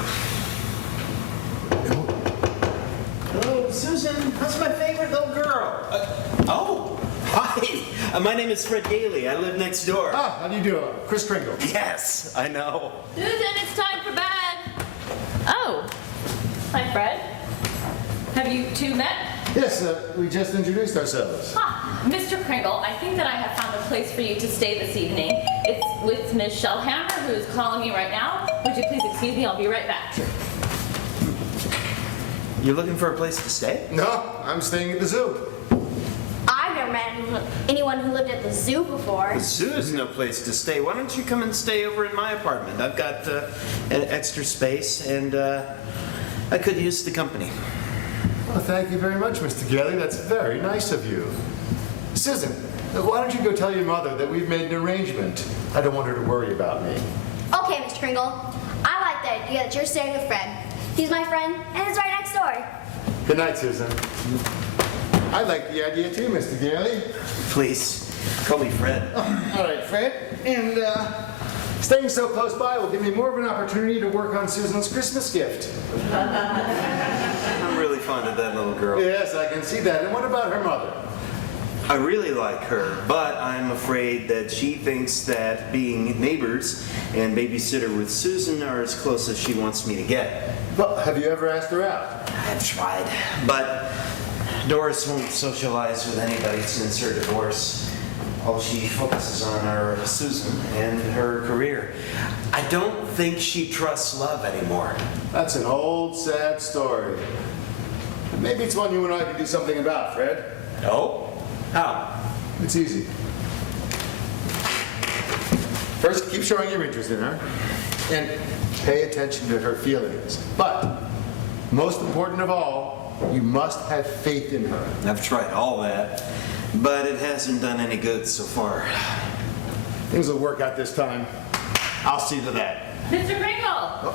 Oh, Susan, that's my favorite little girl. Hi. My name is Fred Gailey. I live next door. Ah, how do you do? Kris Kringle. Yes, I know. Susan, it's time for bed. Oh, hi, Fred. Have you two met? Yes, we just introduced ourselves. Mr. Kringle, I think that I have found a place for you to stay this evening. It's with Ms. Shellhammer, who is calling me right now. Would you please excuse me? I'll be right back. You're looking for a place to stay? No, I'm staying at the zoo. I've never met anyone who lived at the zoo before. The zoo is no place to stay. Why don't you come and stay over in my apartment? I've got an extra space, and I could use the company. Well, thank you very much, Mr. Gailey. That's very nice of you. Susan, why don't you go tell your mother that we've made an arrangement? I don't want her to worry about me. Okay, Mr. Kringle. I like the idea that you're staying with Fred. He's my friend, and it's right next door. Good night, Susan. I like the idea too, Mr. Gailey. Please, call me Fred. All right, Fred. And staying so close by will give me more of an opportunity to work on Susan's Christmas gift. I'm really fond fond of that little girl. Yes, I can see that. And what about her mother? I really like her, but I'm afraid that she thinks that being neighbors and babysitter with Susan are as close as she wants me to get. Well, have you ever asked her out? I've tried, but Doris won't socialize with anybody since her divorce. All she focuses on are Susan and her career. I don't think she trusts love anymore. That's an old, sad story. Maybe it's one you and I can do something about, Fred. Oh? How? It's easy. First, keep showing your interest in her, and pay attention to her feelings. But, most important of all, you must have faith in her. I've tried all that, but it hasn't done any good so far. Things will work out this time. I'll see to that. Mr. Kringle!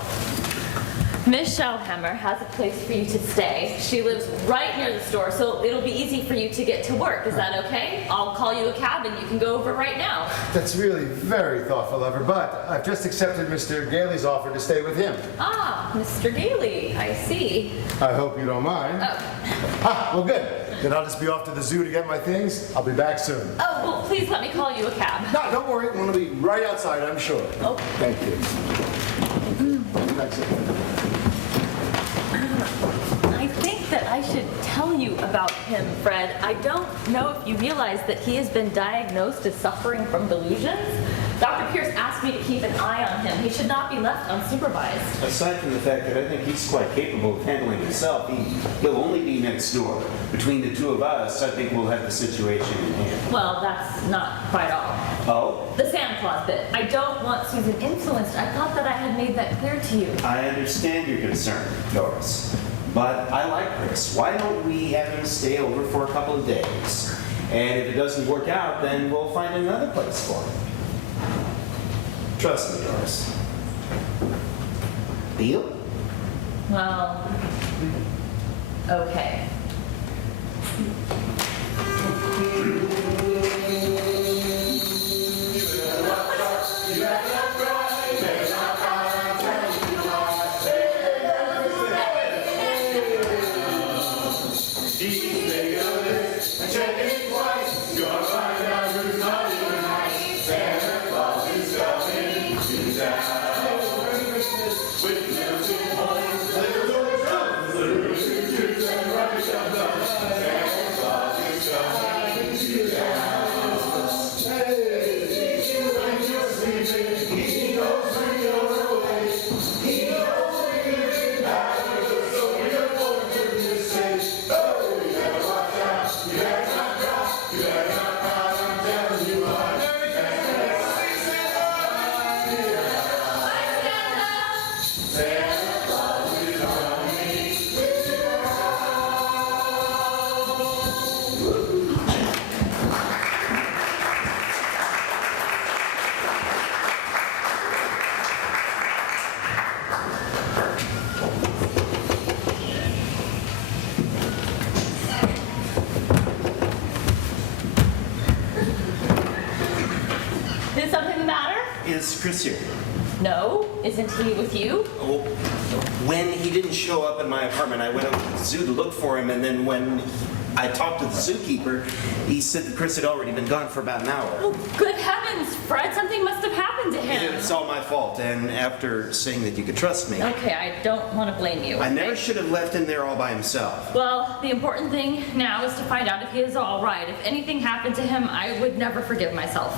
Michal LaMere has a place for you to stay. She lives right near the store, so it'll be easy for you to get to work. Is that okay? I'll call you a cab and you can go over right now. That's really very thoughtful of her, but I've just accepted Mr. Gailey's offer to stay with him. Ah, Mr. Gailey, I see. I hope you don't mind. Oh. Well, good. Then I'll just be off to the zoo to get my things. I'll be back soon. Oh, well, please let me call you a cab. No, don't worry. I'm going to be right outside, I'm sure. Oh. Thank you. That's it. I think that I should tell you about him, Fred. I don't know if you realize that he has been diagnosed as suffering from delusions. Dr. Pierce asked me to keep an eye on him. He should not be left unsupervised. Aside from the fact that I think he's quite capable of handling himself, he'll only be next door. Between the two of us, I think we'll have the situation in hand. Well, that's not quite all. Oh? The Santa Claus bit. I don't want Susan influenced. I thought that I had made that clear to you. I understand your concern, Doris. But I like Kris. Why don't we have him stay over for a couple of days? And if it doesn't work out, then we'll find another place for him. Trust me, Doris. Deal? Well, okay. Is something the matter? Is Kris here? No. Isn't he with you? Oh, when he didn't show up in my apartment, I went out to the zoo to look for him, and then when I talked to the zookeeper, he said that Kris had already been gone for about an hour. Oh, good heavens, Fred, something must have happened to him. It's all my fault, and after saying that you could trust me, Okay, I don't want to blame you. I okay? never should have left him there all by himself. Well, the important thing now is to find out if he is all right. If anything happened to him, I would never forgive myself.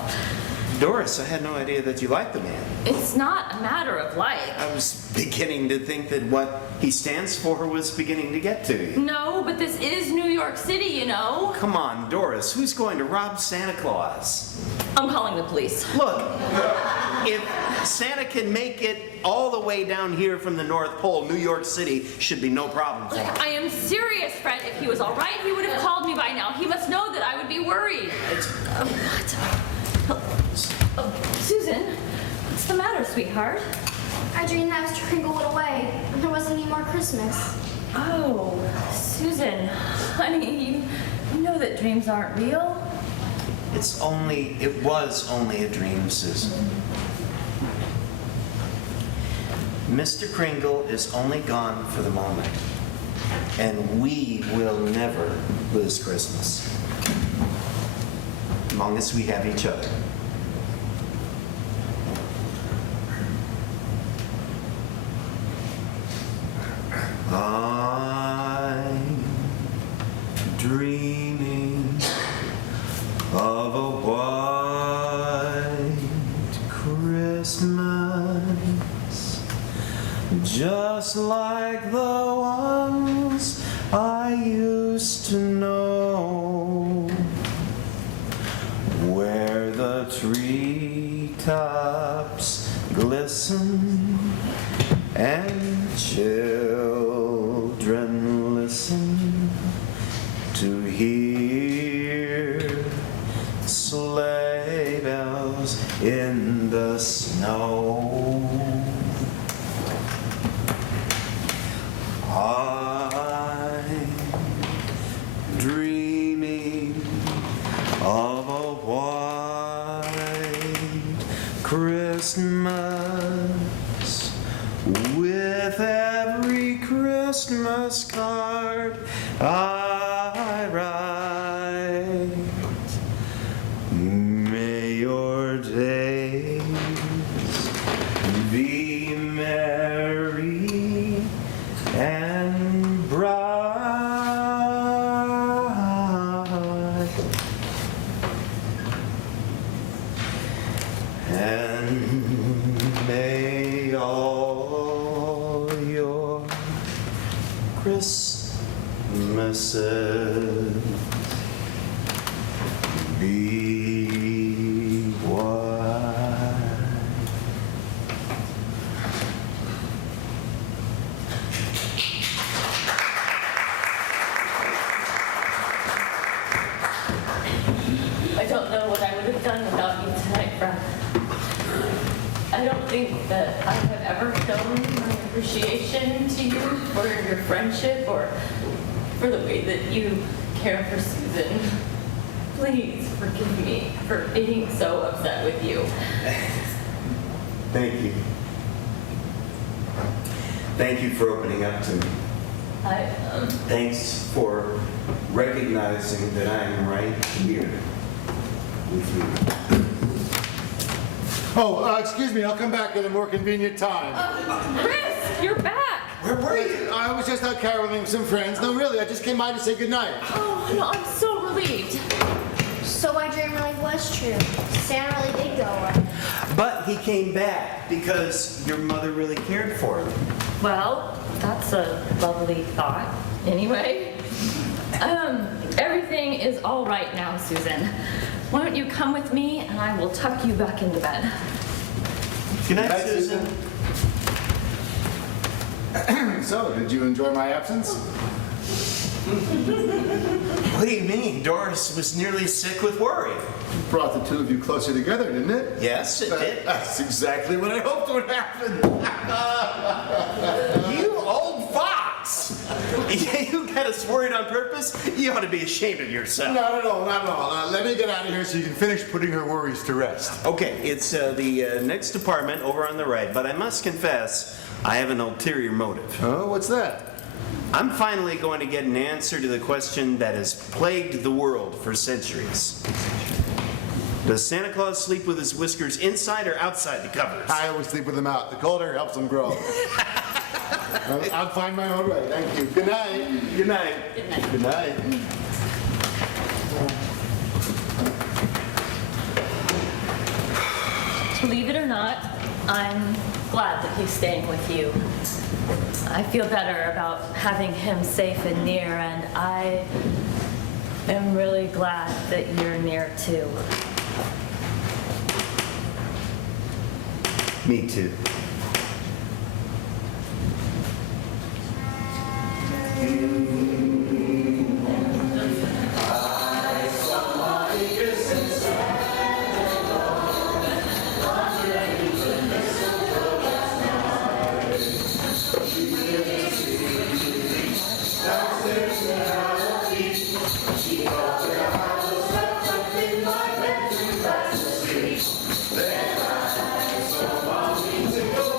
Doris, I had no idea that you liked the man. It's not a matter of like. I was beginning to think that what he stands for was beginning to get to you. No, but this is New York City, you know. Come on, Doris, who's going to rob Santa Claus? I'm calling the police. Look, if Santa can make it all the way down here from the North Pole, New York City should be no problem for him. I am serious, Fred. If he was all right, he would have called me by now. He must know that I would be worried. What? Susan, what's the matter, sweetheart? I dreamed that Mr. Kringle went away, and there wasn't any more Christmas. Oh, Susan, honey, you know that dreams aren't real. It was only a dream, Susan. Mr. Kringle is only gone for the moment. And we will never lose Christmas. As long as we have each other. I'm dreaming of a white Christmas, just like the ones I used to know, where the treetops glisten and children listen to hear sleigh bells in the snow. I'm dreaming of a white Christmas, with every Christmas card I write. May your days be merry and bright, and may all your Christmases be white. I don't know what I would have done without you tonight, Fred. I don't think that I have ever shown my appreciation to you for your friendship or for the way that you care for Susan. Please forgive me for being so upset with you. Thank you. Thank you for opening up to me. Thanks for recognizing that I'm right here with you. Oh, excuse me, I'll come back at a more convenient time. Kris, you're back. Where were you? I was just out caroling with some friends. No, really, I just came by to say goodnight. Oh, no, I'm so relieved. So my dream really was true. Santa really did go away. But he came back because your mother really cared for him. Well, that's a lovely thought. Anyway, everything is all right now, Susan. Why don't you come with me and I will tuck you back into bed. Good night, Susan. So, did you enjoy my absence? What do you mean? Doris was nearly sick with worry. Brought the two of you closer together, didn't it? Yes, it did. That's exactly what I hoped would happen. You old fox! You got us worried on purpose? You ought to be ashamed of yourself. Not at all, not at all. Let me get out of here so you can finish putting her worries to rest. Okay, it's the next apartment over on the right, but I must confess, I have an ulterior motive. Oh, what's that? I'm finally going to get an answer to the question that has plagued the world for centuries. Does Santa Claus sleep with his whiskers inside or outside the covers? I always sleep with them out. The colder helps them grow. I'll find my own way. Thank you. Good night. Good night. Good night. Good night. Believe it or not, I'm glad that he's staying with you. I feel better about having him safe and near, and I am really glad that you're near too. Me too. Then I so long to go.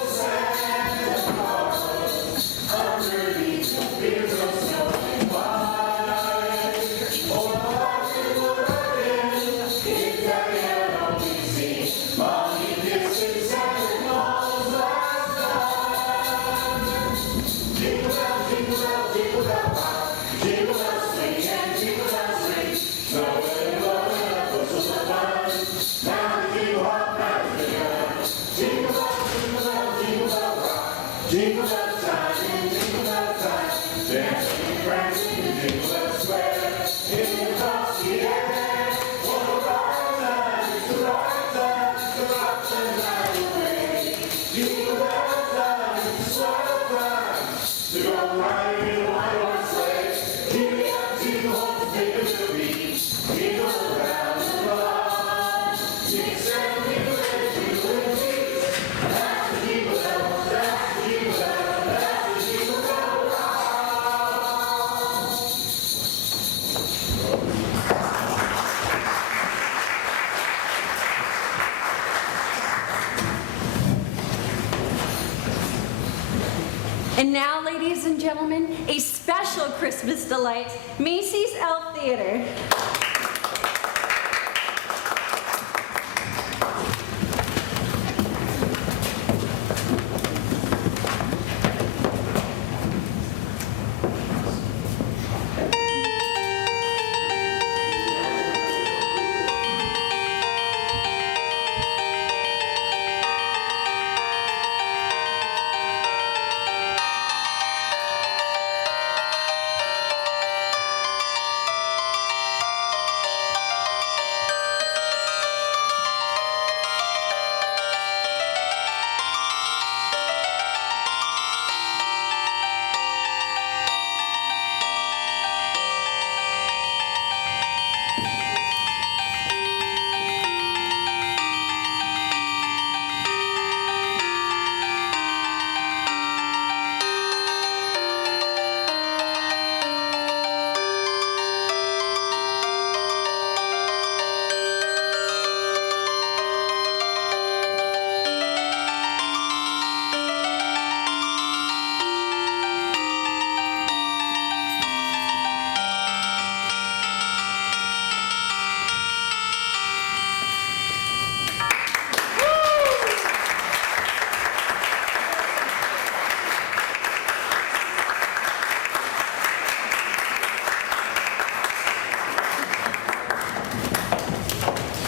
now, ladies and gentlemen, a special Christmas delight, Macy's Elf Theater.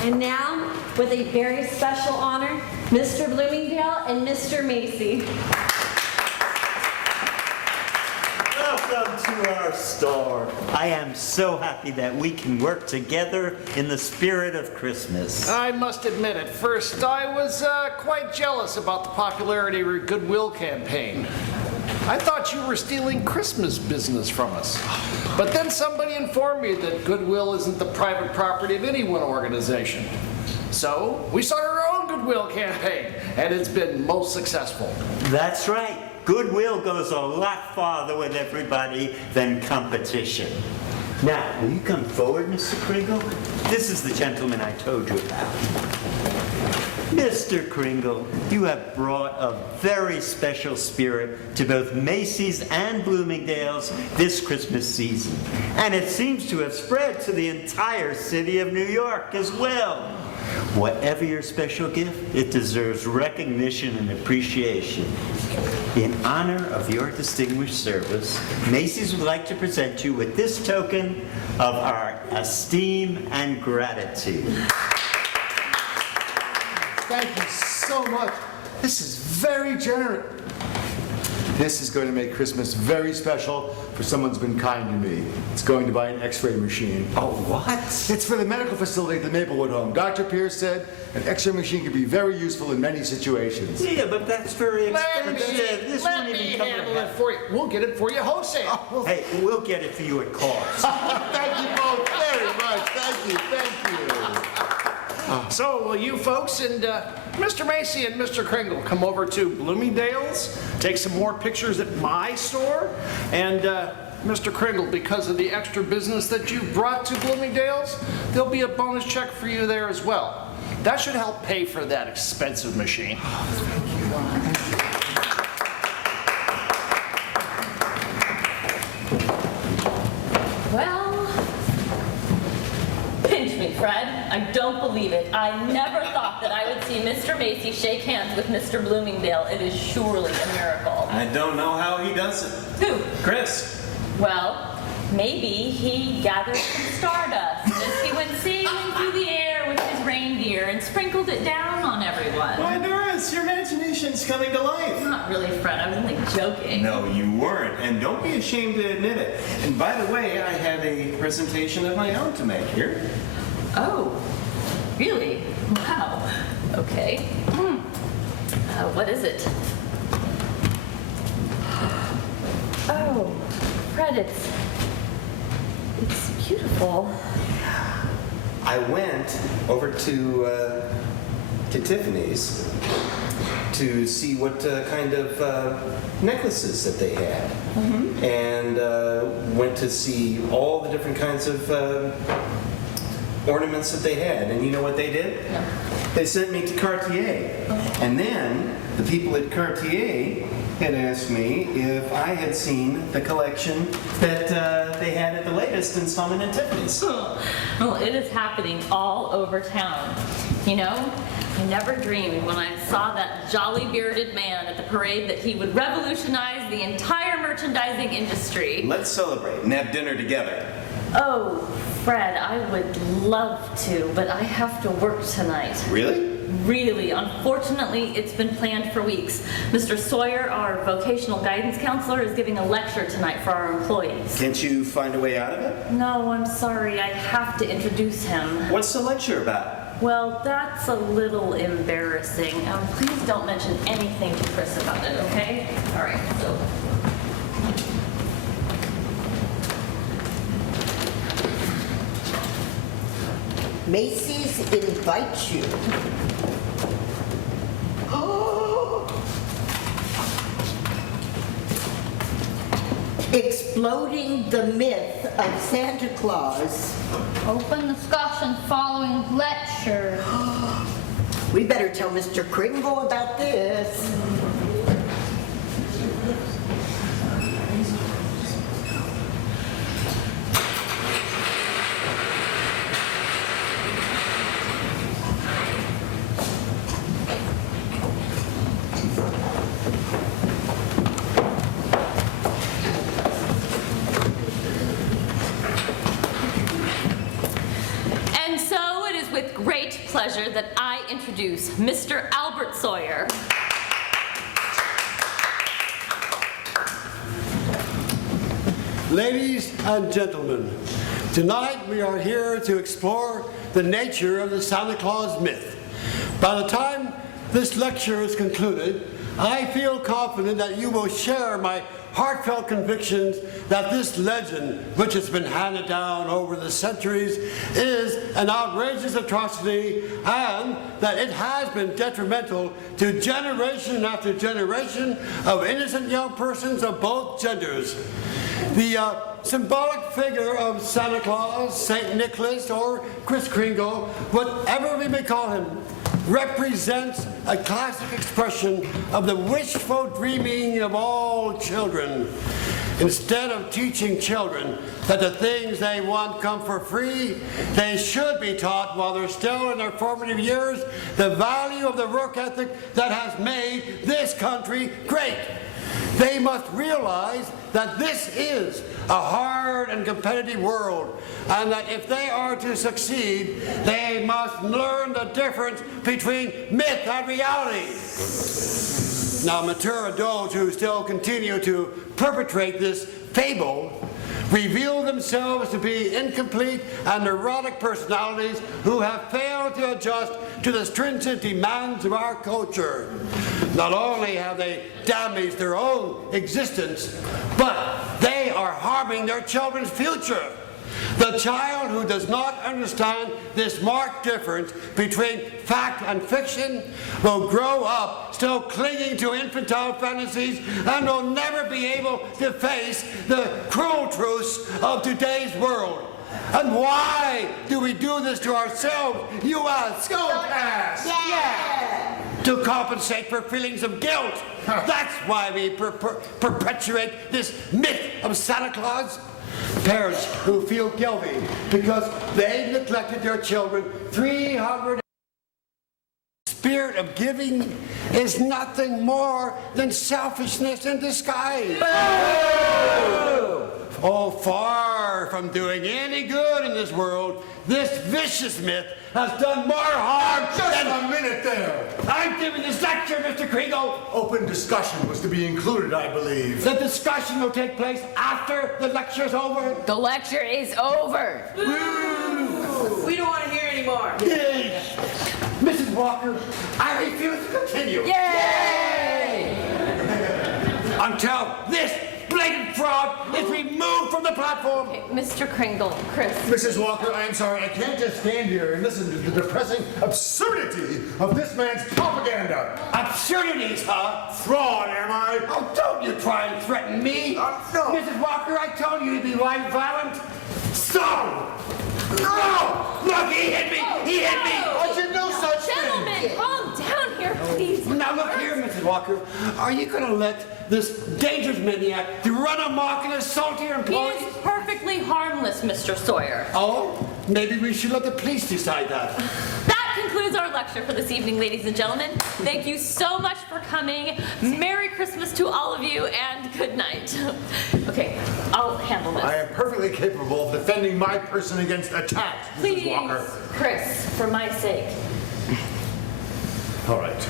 And now, with a very special honor, Mr. Bloomingdale and Mr. Macy. Welcome to our store. I am so happy that we can work together in the spirit of Christmas. I must admit, at first I was quite jealous about the popularity of your Goodwill campaign. I thought you were stealing Christmas business from us. But then somebody informed me that Goodwill isn't the private property of any one organization. So we started our own Goodwill campaign, and it's been most successful. That's right. Goodwill goes a lot farther with everybody than competition. Now, will you come forward, Mr. Kringle? This is the gentleman I told you about. Mr. Kringle, you have brought a very special spirit to both Macy's and Bloomingdale's this Christmas season. And it seems to have spread to the entire city of New York as well. Whatever your special gift, it deserves recognition and appreciation. In honor of your distinguished service, Macy's would like to present you with this token of our esteem and gratitude. Thank you so much. This is very generous. This is going to make Christmas very special for someone who's been kind to me. It's going to buy an X-ray machine. Oh, what? It's for the medical facility at the Maplewood home. Dr. Pierce said an X-ray machine could be very useful in many situations. Yeah, but that's very expensive. This Let won't me even cover handle half. it for you. We'll get it for you wholesale. Hey, we'll get it for you at cost. Thank you both very much. Thank you. Thank you. So will you folks and Mr. Macy and Mr. Kringle come over to Bloomingdale's, take some more pictures at my store, and Mr. Kringle, because of the extra business that you brought to Bloomingdale's, there'll be a bonus check for you there as well. That should help pay for that expensive machine. Well, pinch me, Fred. I don't believe it. I never thought that I would see Mr. Macy shake hands with Mr. Bloomingdale. It is surely a miracle. I don't know how he does it. Who? Kris. Well, maybe he gathered some stardust as he went sailing through the air with his reindeer and sprinkled it down on everyone. Why, Doris, your imagination's coming to life. Not really, Fred. I was only joking. No, you weren't, and don't be ashamed to admit it. And by the way, I have a presentation of my own to make here. Oh, really? Wow. Okay. What is it? Oh, Fred, it's beautiful. I went over to Tiffany's to see what kind of necklaces that they had, and went to see all the different kinds of ornaments that they had. And you know what they did? No. They sent me to Cartier. And then the people at Cartier and asked me if I had seen the collection that they had at the latest installment in Tiffany's. Well, it is happening all over town. You know, I never dreamed when I saw that jolly bearded man at the parade that he would revolutionize the entire merchandising industry. Let's celebrate and have dinner together. Oh, Fred, I would love to, but I have to work tonight. Really? Really. Unfortunately, it's been planned for weeks. Mr. Sawyer, our vocational guidance counselor, is giving a lecture tonight for our employees. Can't you find a way out of it? No, I'm sorry. I have to introduce him. What's the lecture about? Well, that's a little embarrassing. Please don't mention anything to Kris about it, okay? All right, so... Macy's invites you. Exploding the myth of Santa Claus. Open discussion following lecture. We better tell Mr. Kringle about this. Pleasure that I introduce Mr. Albert Sawyer. Ladies and gentlemen, tonight we are here to explore the nature of the Santa Claus myth. By the time this lecture is concluded, I feel confident that you will share my heartfelt convictions that this legend, which has been handed down over the centuries, is an outrageous atrocity and that it has been detrimental to generation after generation of innocent young persons of both genders. The symbolic figure of Santa Claus, St. Nicholas, or Kris Kringle, whatever we may call him, represents a classic expression of the wishful dreaming of all children. Instead of teaching children that the things they want come for free, they should be taught while they're still in their formative years the value of the work ethic that has made this country great. They must realize that this is a hard and competitive world, and that if they are to succeed, they must learn the difference between myth and reality. Now, mature adults who still continue to perpetrate this fable reveal themselves to be incomplete and neurotic personalities who have failed to adjust to the stringent demands of our culture. Not only have they damaged their own existence, but they are harming their children's future. The child who does not understand this marked difference between fact and fiction will grow up still clinging to infantile fantasies and will never be able to face the cruel truths of today's world. And why do we do this to ourselves, you ask? Don't ask! Yeah! To compensate for feelings of guilt. That's why we perpetuate this myth of Santa Claus. Parents who feel guilty because they neglected their children 300. Spirit of giving is nothing more than selfishness in disguise. Oh, far from doing any good in this world, this vicious myth has done more harm Just than... a minute there. I'm giving this lecture, Mr. Kringle. Open discussion was to be included, I believe. The discussion will take place after the lecture's over. The lecture is over. We don't want to hear anymore. Mrs. Walker, I refuse to continue. Yay! Until this blatant fraud is removed from the platform. Okay, Mr. Kringle, Kris. Mrs. Walker, I'm sorry, I can't just stand here and listen to the depressing absurdity of this man's propaganda. Absurdities, huh? Fraud, am I? Oh, don't you try and threaten me. No. Mrs. Walker, I told you to be violent. So! No! Look, he hit me! He hit me! I did no such Gentlemen, thing. calm down here, please. Now look here, Mrs. Walker. Are you going to let this dangerous maniac to run amok and assault your He employees? is perfectly harmless, Mr. Sawyer. Oh, maybe we should let the police decide that. That concludes our lecture for this evening, ladies and gentlemen. Thank you so much for coming. Merry Christmas to all of you, and good night. Okay, I'll handle this. I am perfectly capable of defending my person against attack, Please, Mrs. Walker. Chris, for my sake. All right.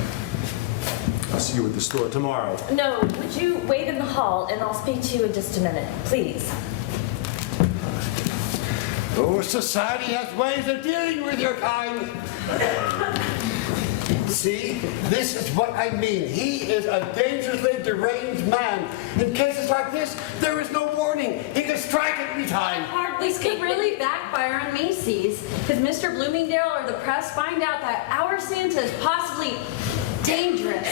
I'll see you at the store tomorrow. No, would you wait in the hall, and I'll speak to you in just a minute, please. Oh, society has ways of dealing with your kind. See, this is what I mean. He is a dangerously deranged man. In cases like this, there is no warning. He can strike at any time. This could really backfire on Macy's. If Mr. Bloomingdale or the press find out that our Santa is possibly dangerous,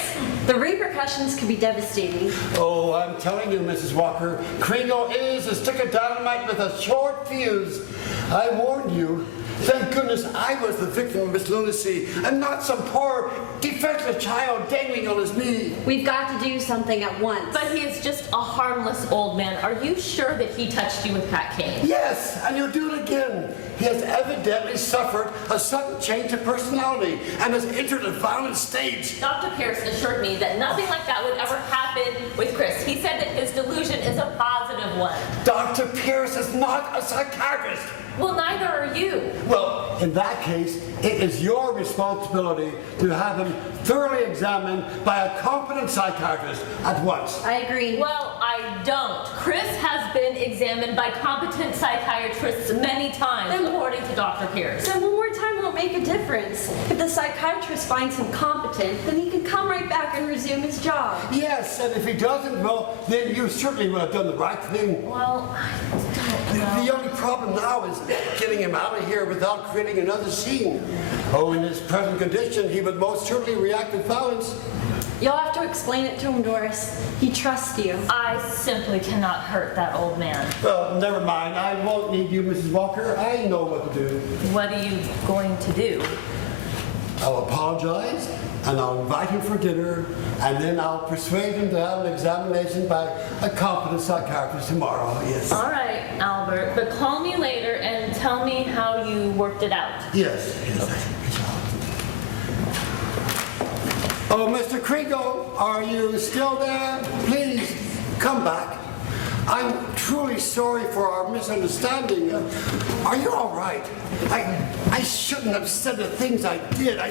the repercussions could be devastating. Oh, I'm telling you, Mrs. Walker, Kringle is a stick of dynamite with a short fuse. I warned you. Thank goodness I was the victim of his lunacy and not some poor, defenseless child dangling on his knee. We've got to do something at once. But he is just a harmless old man. Are you sure that he touched you with that cane? Yes, and you'll do it again. He has evidently suffered a sudden change of personality and has entered a violent stage. Dr. Pierce assured me that nothing like that would ever happen with Chris. He said that his delusion is a positive one. Dr. Pierce is not a psychiatrist. Well, neither are you. Well, in that case, it is your responsibility to have him thoroughly examined by a competent psychiatrist at once. I agree. Well, I don't. Chris has been examined by competent psychiatrists many times, according to Dr. Pierce. Then one more time won't make a difference. If the psychiatrist finds him competent, then he can come right back and resume his job. Yes, and if he doesn't, well, then you certainly would have done the right thing. Well, I don't know. The only problem now is getting him out of here without creating another scene. Oh, in his present condition, he would most certainly react with violence. You'll have to explain it to him, Doris. He trusts you. I simply cannot hurt that old man. Well, never mind. I won't need you, Mrs. Walker. I know what to do. What are you going to do? I'll apologize, and I'll invite him for dinner, and then I'll persuade him to have an examination by a competent psychiatrist tomorrow, yes. All right, Albert, but call me later and tell me how you worked it out. Yes, yes. Oh, Mr. Kringle, are you still there? Please, come back. I'm truly sorry for our misunderstanding. Are you all right? I shouldn't have said the things I did.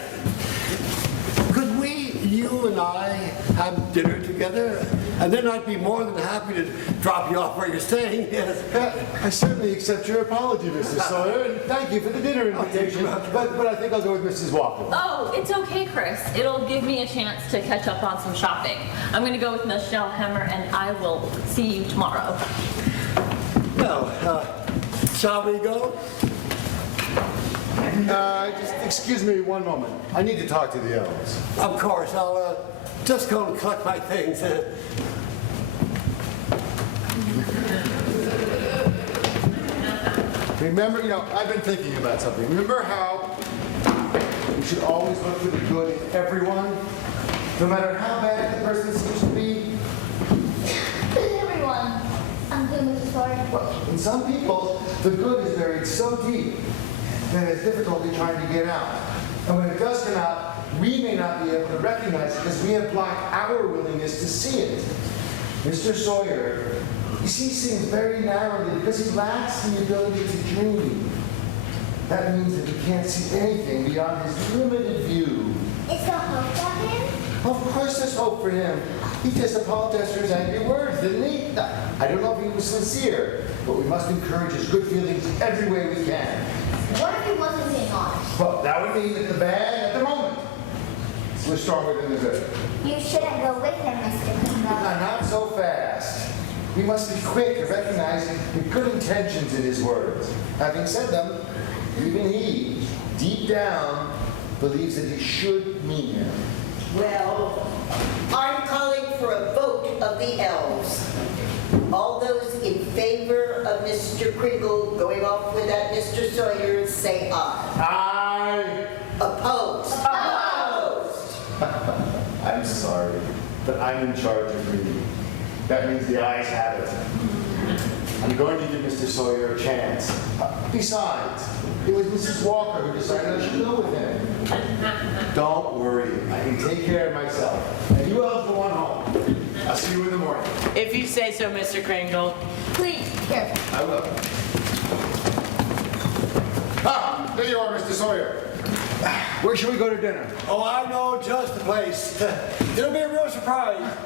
Could we, you and I, have dinner together? And then I'd be more than happy to drop you off where you're staying. Yes. I certainly accept your apology, Mr. Sawyer, and thank you for the dinner invitation. But I think I'll go with Mrs. Walker. Oh, it's okay, Chris. It'll give me a chance to catch up on some shopping. I'm going to go with Michelle Hemmer, and I will see you tomorrow. Well, shall we go? Just excuse me one moment. I need to talk to the elves. Of course. I'll just go and collect my things. Remember, I've been thinking about something. Remember how you should always look for the good in everyone, no matter how bad the person seems to be? Everyone. I'm good with the story. Well, in some people, the good is buried so deep that it's difficulty trying to get out. And when it does come out, we may not be able to recognize it because we have blocked our willingness to see it. Mr. Sawyer, he sees things very narrowly because he lacks the ability to dream. That means that he can't see anything beyond his limited view. Is there hope for him? Of course there's hope for him. He just apologized for his angry words, didn't he? I don't know if he was sincere, but we must encourage his good feelings every way we can. What if he wasn't being honest? Well, that would mean that the bad, at the moment, was stronger than the good. You shouldn't go with him, Mr. Kringle. Not so fast. We must be quick to recognize the good intentions in his words. Having said them, even he, deep down, believes that he should mean them. Well, I'm calling for a vote of the elves. All those in favor of Mr. Kringle going off with that Mr. Sawyer, say aye. Aye. Opposed? Opposed! I'm sorry, but I'm in charge of reading. That means the ayes have it. I'm going to give Mr. Sawyer a chance. Besides, it was Mrs. Walker who decided I should go with him. Don't worry, I can take care of myself. And you all go on home. I'll see you in the morning. If you say so, Mr. Kringle. Please, here. I will. Ah, there you are, Mr. Sawyer. Where should we go to dinner? Oh, I know just the place. It'll be a real surprise.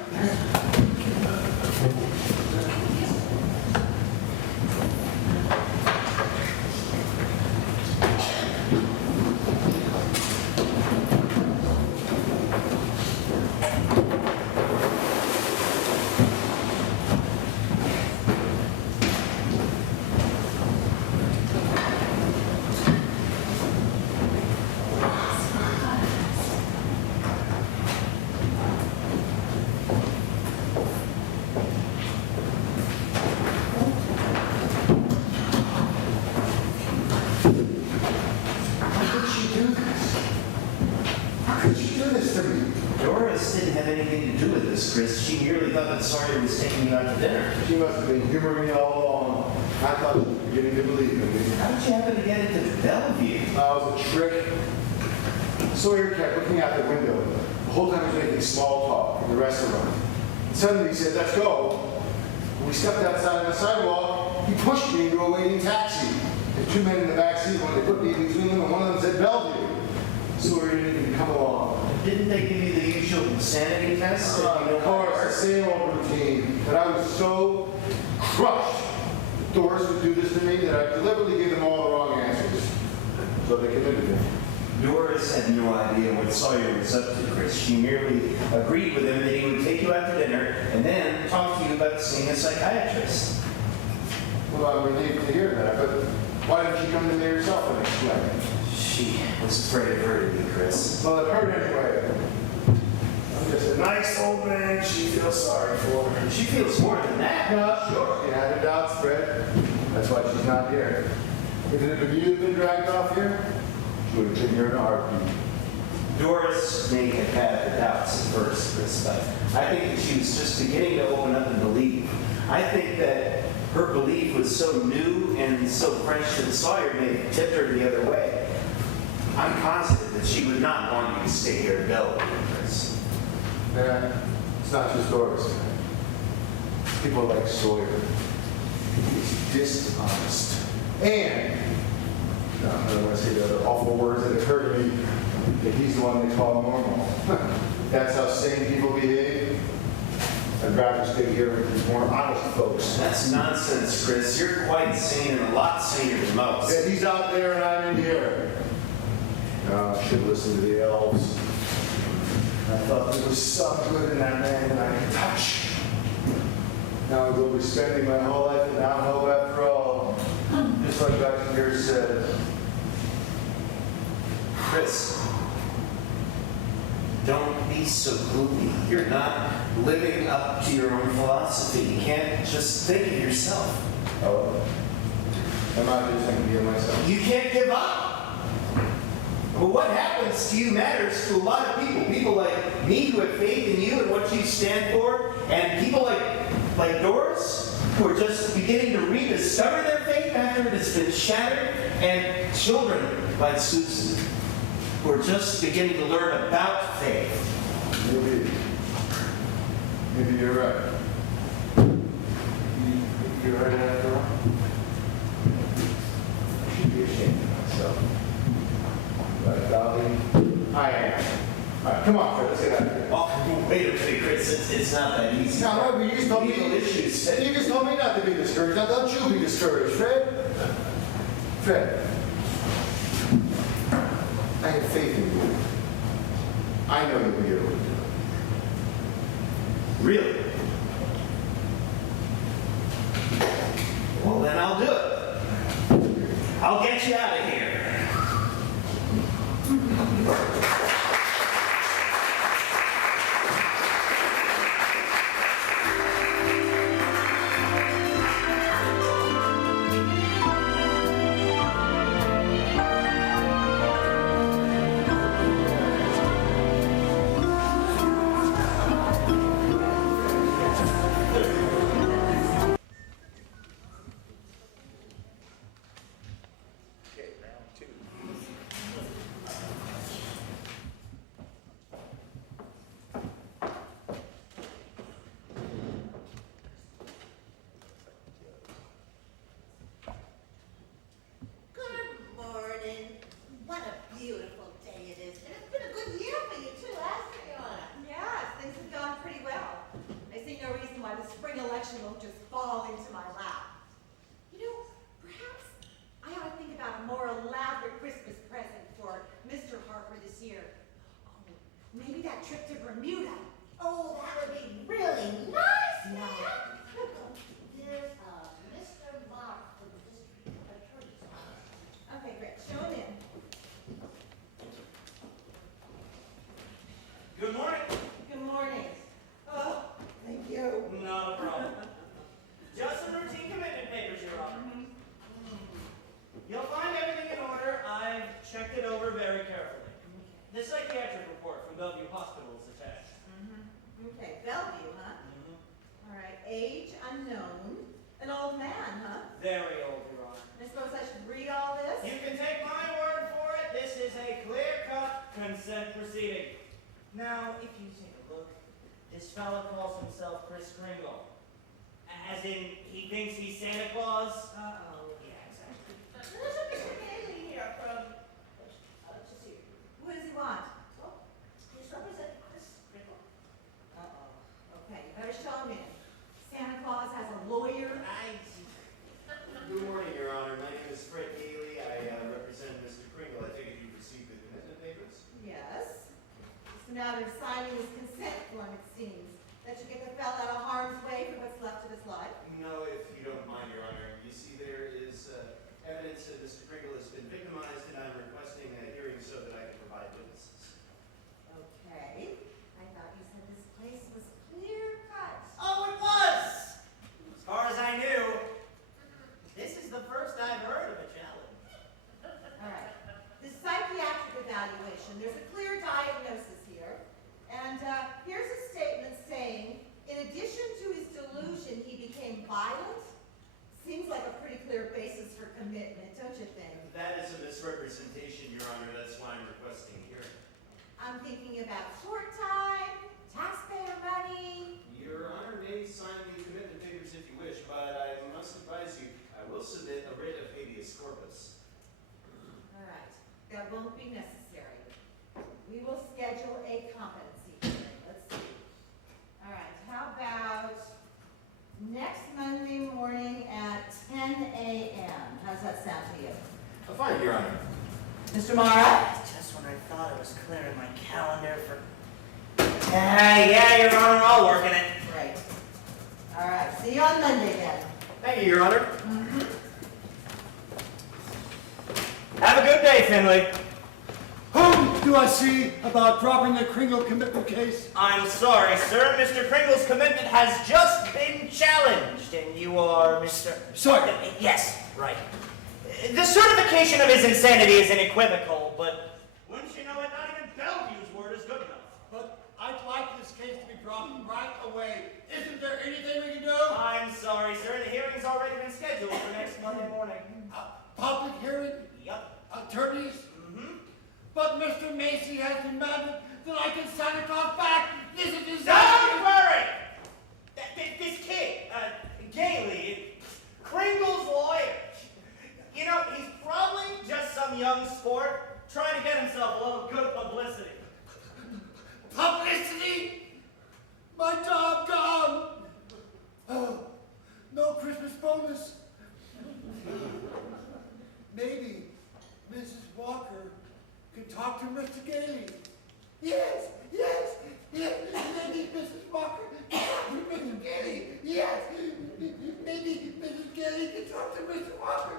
Doris didn't have anything to do with this, Kris. She merely thought that Sawyer was taking you out to dinner. She must have been humoring me all along. I thought she was beginning to believe in me. How did you happen to get into Bellevue? It was a trick. Sawyer kept looking out the window. The whole time he was making small talk in the restaurant. Suddenly he said, "Let's go." When we stepped outside on the sidewalk, he pushed me into a waiting taxi. There were two men in the back seat. When they put me between them, and one of them said Bellevue. Sawyer didn't even come along. Didn't they give you the usual sanity test? Of course, the same old routine. But I was so crushed that Doris would do this to me that I deliberately gave them all the wrong answers. So they committed me. Doris had no idea what Sawyer was up to, Kris. She merely agreed with him that he would take you out to dinner and then talk to you about seeing a psychiatrist. Well, I'm relieved to hear that, but why didn't she come to me herself and explain? She was afraid of hurting me, Kris. Well, it hurt anyway. I'm just a nice old man she feels sorry for. She feels more than that. Sure. She had her doubts, Fred. That's why she's not here. If it had been dragged off here, she would have been here in a heartbeat. Doris may have had her doubts at first, Kris, but I think that she was just beginning to open up and believe. I think that her belief was so new and so fresh that Sawyer may have tipped her the other way. I'm positive that she would not want you to stay here at Gelblum, Kris. Yeah, it's not just Doris. People like Sawyer. He's dishonest. And, no, I don't want to say the other awful words that occur to me, that he's the one they call normal. That's how sane people behave. I'd rather stay here with more honest folks. That's nonsense, Kris. You're quite sane and a lot saner than most. Yeah, he's out there and I'm in here. No, I should listen to the elves. I thought there was some good in that man that I could touch. Now I will be spending my whole life in Mount Hope after all. Just like Dr. Pierce said. Kris, don't be so gloomy. You're not living up to your own philosophy. You can't just think of yourself. Oh, am I just thinking of myself? You can't give up. Well, what happens to you matters to a lot of people. People like me who have faith in you and what you stand for, and people like Doris who are just beginning to rediscover their faith after it has been shattered, and children like Susan who are just beginning to learn about faith. Maybe you're right. You're right after all. I should be ashamed of myself. But darling, I am. All right, come on, Fred, let's get out of here. Oh, wait a minute, Kris. It's not that easy. No, you just told me issues. You just told me not to be discouraged. Now don't you be discouraged, Fred. Fred, I have faith in you. I know you'll be able to do it. Really? Well, then I'll do it. I'll get you out of here. psychiatric report from Bellevue Hospital is attached. Okay, Bellevue, huh? All right, age unknown. An old man, huh? Very old, Your Honor. I suppose I should read all this? You can take my word for it. This is a clear-cut consent proceeding. Now, if you take a look, this fella calls himself Kris Kringle. As in, he thinks he's Santa Claus. Uh-oh. Yeah, exactly. There's a Mr. Gailey here from, just here. Who does he want? Oh, he's representing Kris Kringle. Uh-oh. Okay, you better show him in. Santa Claus has a lawyer. Good morning, Your Honor. My name is Fred Gailey. I represent Mr. Kringle. I take it you've received the commitment papers? Yes. It's a matter of signing his consent form, it seems. That you get the fella out of harm's way for what's left of his life. No, if you don't mind, Your Honor. You see, there is evidence that Mr. Kringle has been victimized, and I'm requesting a hearing so that I can provide witnesses. Okay. I thought you said this place was clear cut. Oh, it was! As far as I knew. This is the first I've heard of a challenge. All right. The psychiatric evaluation, there's a clear diagnosis here. And here's a statement saying, in addition to his delusion, he became violent. Seems like a pretty clear basis for commitment, don't you think? That is a misrepresentation, Your Honor. That's why I'm requesting a hearing. I'm thinking about short time, taxpayer money. Your Honor may sign the commitment papers if you wish, but I must advise you, I will submit a writ of habeas corpus. All right. That won't be necessary. We will schedule a competency hearing. Let's see. All right. How about next Monday morning at 10 a.m.? How's that sound to you? Fine, Your Honor. Mr. Mara? Just when I thought I was clearing my calendar for... yeah, Your Honor, I'll work in it. Great. All right. See you on Monday then. Thank you, Your Honor. Have a good day, Finley. Whom do I see about dropping the Kringle commitment case? I'm sorry, sir. Mr. Kringle's commitment has just been challenged, and you are Mr. Sorry. Yes, right. The certification of his insanity is unequivocal, but wouldn't you know it, not even Bellevue's word is good enough. But I'd like this case to be dropped right away. Isn't there anything we can do? I'm sorry, sir. The hearing's already been scheduled for next Monday morning. Public hearing? Yep. Attorneys? But Mr. Macy has demanded that I can sign it off back. This is his... Don't worry! This kid, Gailey, Kringle's lawyer, you know, he's probably just some young sport trying to get himself a little good publicity. Publicity? My job gone. Oh, no Christmas bonus. Maybe Mrs. Walker could talk to Mr. Gailey. Yes, yes, yes. Maybe Mrs. Walker could talk to Mr. Gailey. Yes. Maybe Mrs. Gailey could talk to Mr. Walker.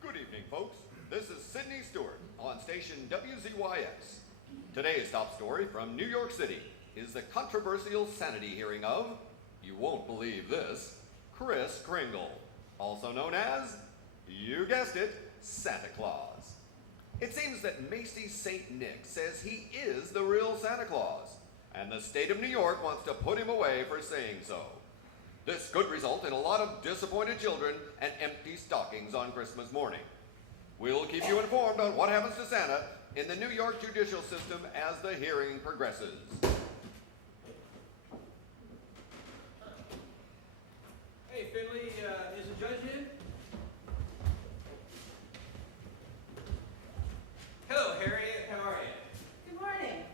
Good evening, folks. This is Sidney Stewart on station WZYX. Today's top story from New York City is the controversial sanity hearing of, you won't believe this, Kris Kringle, also known as, you guessed it, Santa Claus. It seems that Macy St. Nick says he is the real Santa Claus, and the state of New York wants to put him away for saying so. This could result in a lot of disappointed children and empty stockings on Christmas morning. We'll keep you informed on what happens to Santa in the New York judicial system as the hearing progresses. Hey, Finley, is the judge in? Hello, Harriet. How are you? Good morning.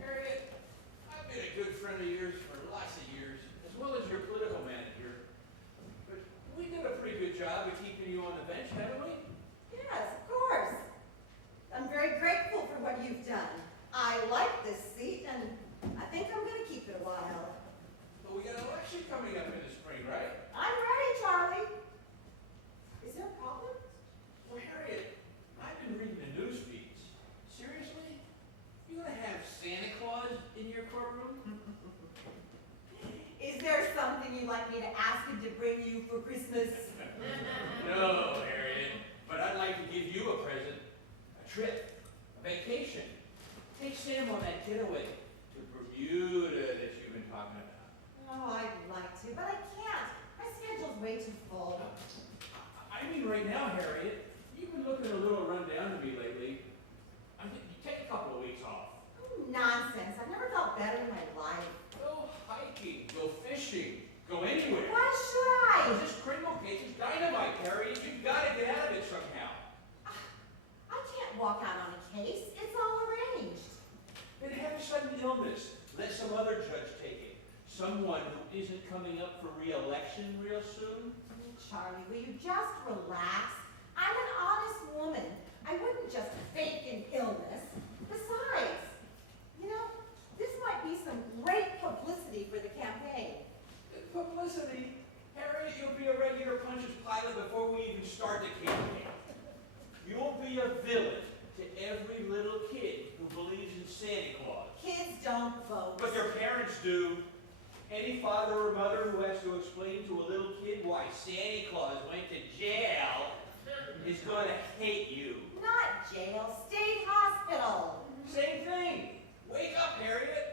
Harriet, I've been a good friend of yours for lots of years, as well as your political manager. But we did a pretty good job of keeping you on the bench, haven't we? Yes, of course. I'm very grateful for what you've done. I like this seat, and your courtroom? Is there something you'd like me to ask him to bring you for Christmas? No, Harriet, but I'd like to give you a present. A trip, a vacation. Take Sam on that getaway to Bermuda that you've been talking about. Oh, I'd like to, but I can't. My schedule's way too full. I mean, right now, Harriet, you've been looking a little run down to me lately. I think you take a couple of weeks off. Nonsense. I've never felt better in my life. Go hiking, go fishing, go anywhere. Why should I? Because this Kringle case is dynamite, Harriet. You've got to get out of it somehow. I can't walk out on a case. It's all arranged. Then have a sudden illness. Let some other judge take it. Someone who isn't coming up for re-election real soon. Charlie, will you just relax? I'm an honest woman. I wouldn't just fake an illness. Besides, you know, this might be some great publicity for the campaign. Publicity? Harriet, you'll be a regular puncher's pilot before we even start the campaign. You'll be a villain to every little kid who believes in Santa Claus. Kids don't vote. But their parents do. Any father or mother who has to explain to a little kid why Santa Claus went to jail is going to hate you. Not jail, state hospital. Same thing. Wake up, Harriet.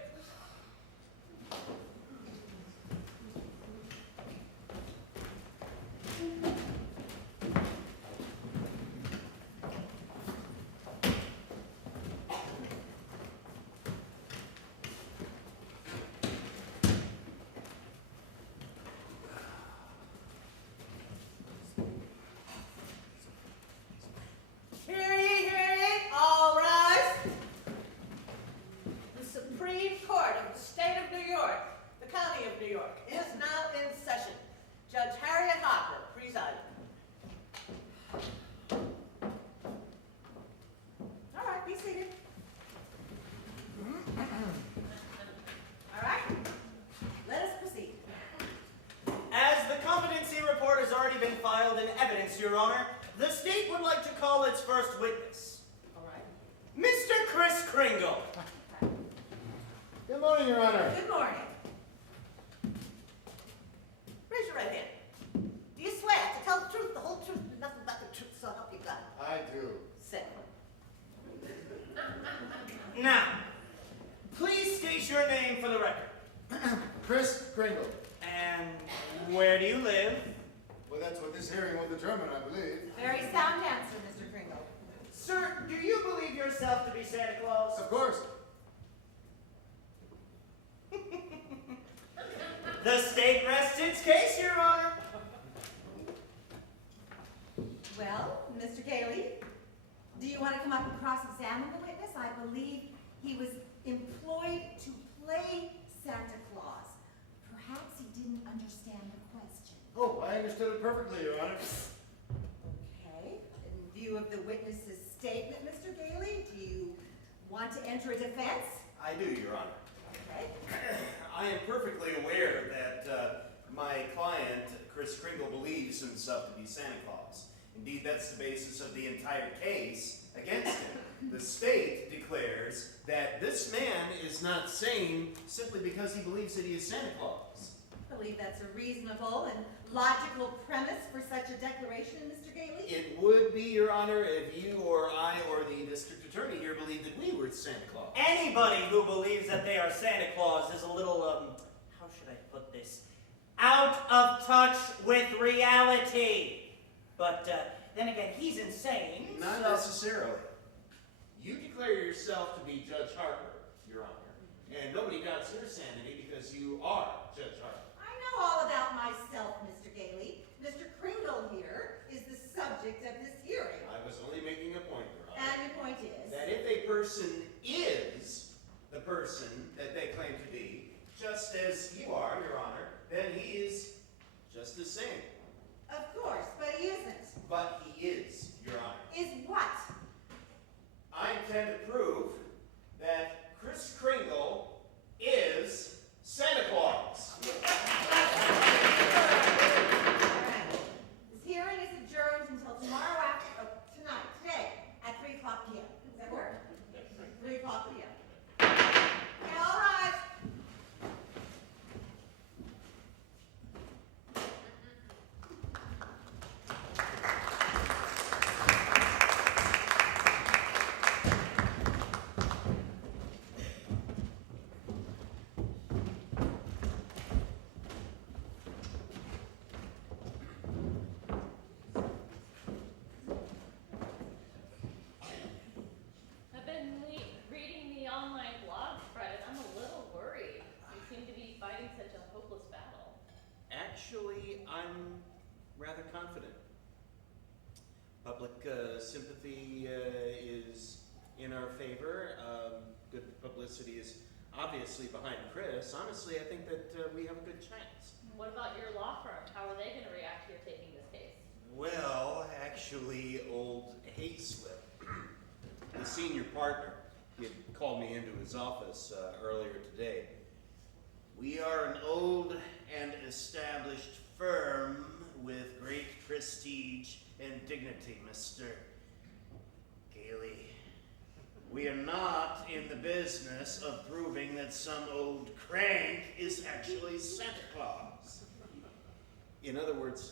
Hear ye, all rise. The Supreme Court of the State of New York, the County of New York, is now in session. Judge Harriet Hopper presiding. All right, be seated. All right, let us proceed. As the competency report has already been filed in evidence, Your Honor, the state would like to call its first witness. All right. Mr. Kris Kringle. Good morning, Your Honor. Good morning. Raise your right hand. Do you swear to tell the truth, the whole truth, and nothing but the truth, so help you God? I do. Sit. Now, please state your name for the record. Kris Kringle. And where do you live? Well, that's what this hearing will determine, I believe. Very sound answer, Mr. Kringle. Sir, do you believe yourself to be Santa Claus? Of course. The state rests its case, Your Honor. Well, Mr. Gailey, do you want to come up and cross-examine the witness? I believe he was employed to play Santa Claus. Perhaps he didn't understand the question. Oh, I understood it perfectly, Your Honor. Okay. In view of the witness's statement, Mr. Gailey, do you want to enter a defense? I do, Your Honor. Okay. I am perfectly aware that my client, Kris Kringle, believes himself to be Santa Claus. Indeed, that's the basis of the entire case against him. The state declares that this man is not sane simply because he believes that he is Santa Claus. I believe that's a reasonable and logical premise for such a declaration, Mr. Gailey. It would be, Your Honor, if you or I or the district attorney here believed that we were Santa Claus. Anybody who believes that they are Santa Claus is a little, how should I put this? Out of touch with reality. But then again, he's insane. Not so... necessarily. You declare yourself to be Judge Harper, Your Honor, and nobody doubts your sanity because you are Judge Harper. I know all about myself, Mr. Gailey. Mr. Kringle here is the subject of this hearing. I was only making a point, Your Honor. And your point is? That if a person is the person that they claim to be, just as you are, Your Honor, then he is just the same. Of course, but he isn't. But he is, Your Honor. Is what? I intend to prove that Kris Kringle is Santa Claus. This hearing is adjourned until tomorrow today at 3 o'clock p.m. Does that work? publicity is obviously behind Kris, honestly, I think that we have a good chance. What about your law firm? How are they going to react to your taking this case? Well, actually, old Hayslip, the senior partner, he had called me into his office earlier today. We are an old and established firm with great prestige and dignity, Mr. Gailey. We are not in the business of proving that some old crank is actually Santa Claus. In other words,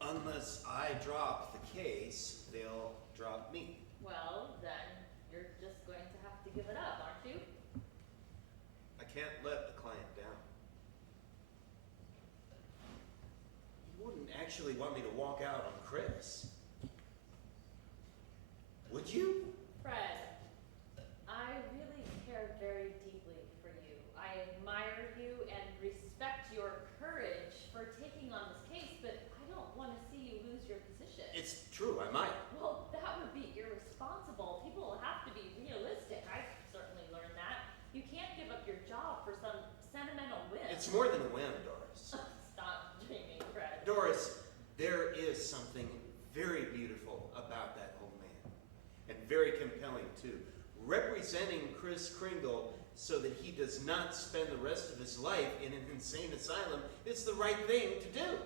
unless I drop the case, they'll drop me. Well, then you're just going to have to give it up, aren't you? I can't let the client down. You wouldn't actually want me to walk out on Kris. Would you? Fred, I really care very deeply for you. I admire you and respect your courage for taking on this case, but I don't want to see you lose your position. It's true, I might. Well, that would be irresponsible. People have to be realistic. I've certainly learned that. You can't give up your job for some sentimental whim. It's more than a whim, Doris. Stop dreaming, Fred. Doris, there is something very beautiful about that old man, and very compelling too. Representing Kris Kringle so that he does not spend the rest of his life in an insane asylum is the right thing to do.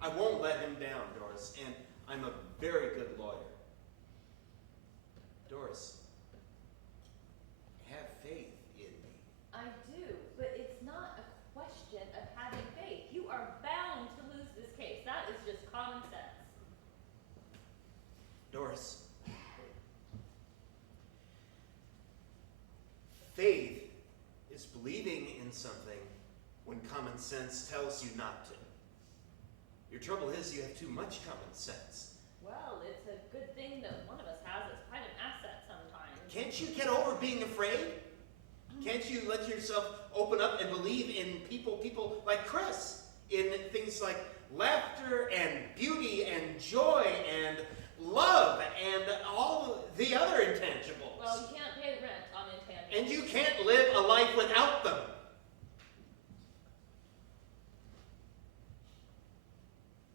I won't let him down, Doris, and I'm a very good lawyer. Doris, have faith in me. I do, but it's not a question of having faith. You are bound to lose this case. That is just common sense. Doris, faith is believing in something when common sense tells you not to. Your trouble is you have too much common sense. Well, it's a good thing that one of us has. It's quite an asset sometimes. Can't you get over being afraid? Can't you let yourself open up and believe in people like Kris? In things like laughter and beauty and joy and love and all the other intangibles. Well, you can't pay rent on intangibles. And you can't live a life without them.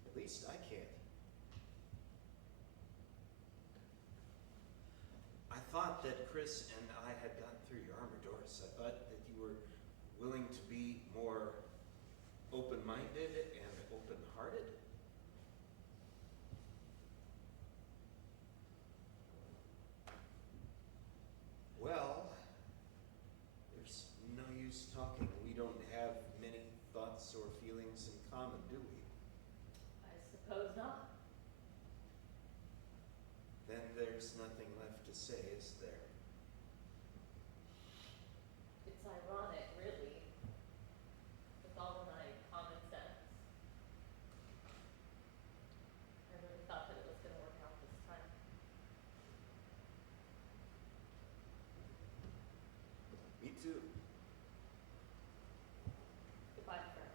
At least I can't. I thought that Kris and I had gotten through your armor, Doris. I thought that you were willing to be more open-minded and open-hearted. Well, there's no use talking. We don't have many thoughts or feelings in common, do we? I suppose not. Then there's nothing left to say, is there? It's ironic, really, with all of my common sense. I really thought that it was going to work out this time. Me too. Goodbye, Fred.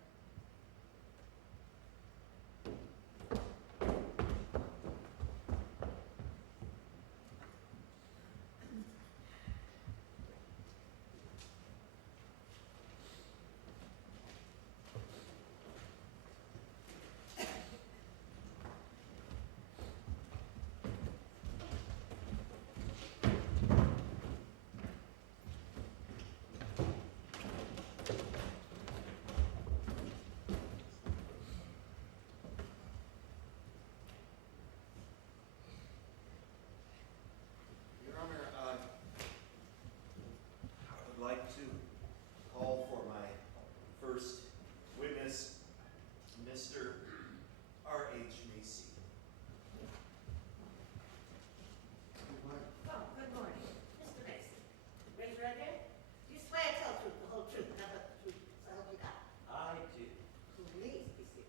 Your Honor, I would like to call for my first witness, Mr. R.H. Macy. Oh, good morning. Mr. Mason, raise your right hand. Do you swear to tell the truth, the whole truth, nothing but the truth, so help you God? I do. Please be seated.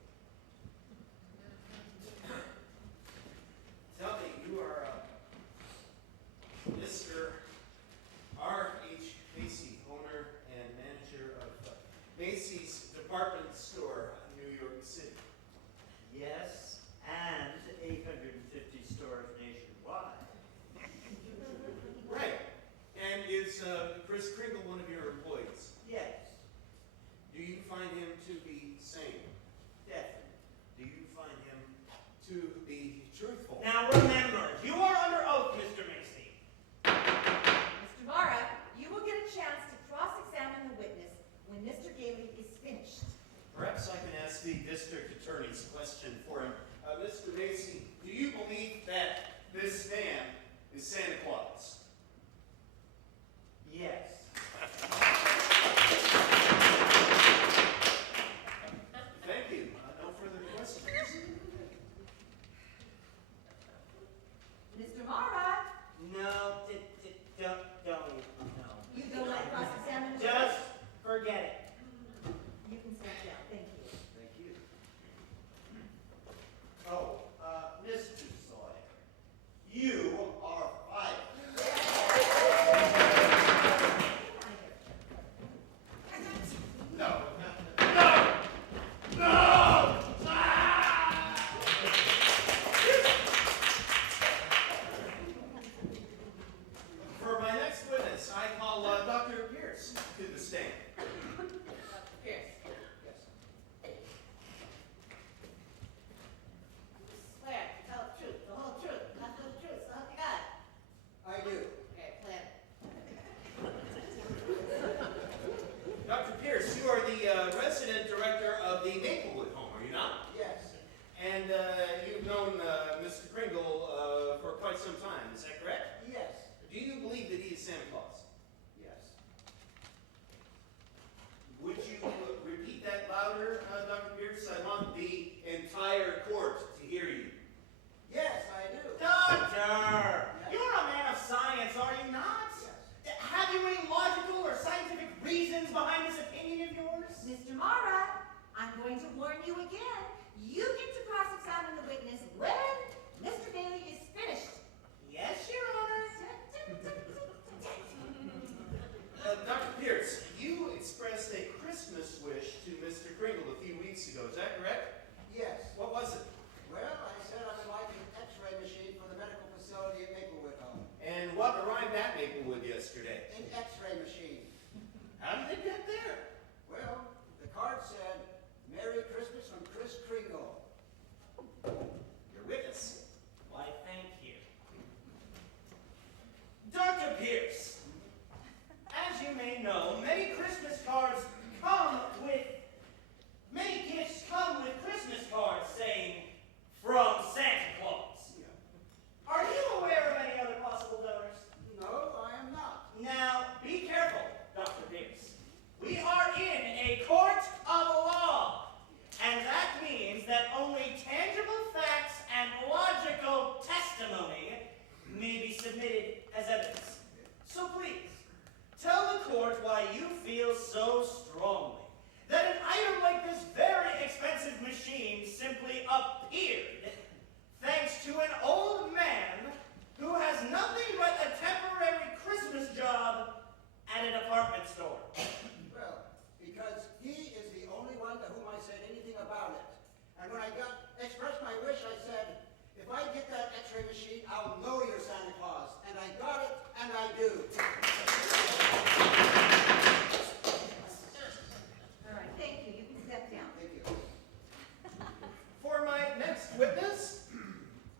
Tell me, you are Mr. R.H. Macy, owner and manager of Macy's department store in New York City. Yes, and 850 stores nationwide. Right. Is Kris Kringle one of your employees? Yes, Do you find him to be sane? definitely. Do you find him to be truthful? Now remember, you are under oath, Mr. Macy. Mr. Mara, you will get a chance to cross-examine the witness when Mr. Gailey is finished. Perhaps I can ask the district attorney's question for him. Mr. Macy, do you believe that this man is Santa Claus? Yes. Thank you. No further questions. Mr. Mara, No, don't, no. you don't like cross-examine the Just witness? forget it. You can sit down, thank you. Thank you. Oh, Mr. Sawyer, you are fired. No. No! No! For my next witness, I call Dr. Pierce to the stand. Dr. Pierce. Yes. Swear to tell the truth, the whole truth, nothing but the truth, so help you God. I do. Okay, plan. Dr. Pierce, you are the resident director of the Maplewood home, are you not? Yes. And you've known Mr. Kringle for quite some time, is that correct? Yes. Do you believe that he is Santa Claus? Yes. Would you repeat that louder, Dr. Pierce? I want the entire court to hear you. Yes, I do. Doctor! You're a man of science, are you not? Yes. Have you any logical or scientific reasons behind this opinion of yours? Mr. Mara, I'm going to warn you again. You get to cross-examine the witness when Mr. Gailey is finished. Yes, Your Honor. Dr. Pierce, you expressed a Christmas wish to Mr. Kringle a few weeks ago, is that correct? Yes. What was it? Well, I said I would like an X-ray machine for the medical facility at Maplewood Home. And what arrived at Maplewood yesterday? An X-ray machine. How did it get there? Well, the card said, "Merry Christmas from Kris Kringle." Your witness. Why, thank you. Dr. Pierce, as you may know, many Christmas cards many gifts come with Christmas cards saying, "From Santa Claus." Are you aware of any other possible donors? No, I am not. Now, be careful, Dr. Pierce. We are in a court of law, and that means that only tangible facts and logical testimony may be submitted as evidence. So please, tell the court why you feel so strongly that an item like this very expensive machine simply appeared thanks to an old man who has nothing but a temporary Christmas job at a department store. Well, because he is the only one to whom I said anything about it. And when I expressed my wish, I said, if I get that X-ray machine, I'll know you're Santa Claus. And I got it, and I do. All right, thank you. You can step down. Thank you. For my next witness,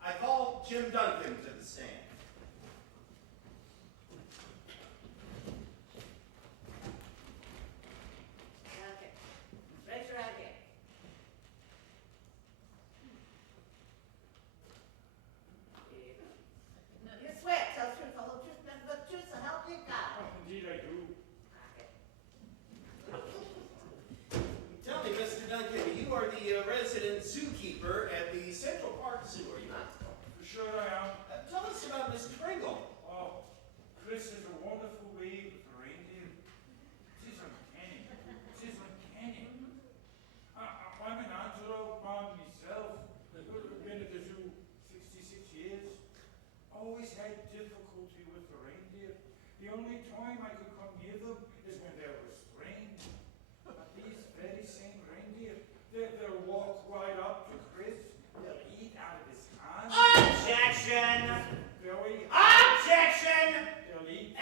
I call Jim Duncan to the stand. Okay. Raise your right hand. You swear, tell the truth, the whole truth, nothing but the truth, so help you God. Indeed I do. Tell me, Mr. Duncan, you are the resident zookeeper at the Central Park Zoo, are you not? For sure I am. Tell us about Mr. Kringle. Oh, Kris is a wonderful baby with a reindeer. She's uncanny. She's uncanny. I'm an antelope man myself. I've been at the zoo 66 years. Always had difficulty with the reindeer. The only time I could come near them is when they were restrained. But these very same reindeer, they'll walk right up to Kris. They'll eat out of his hand. Objection! They'll eat. Objection! They'll eat.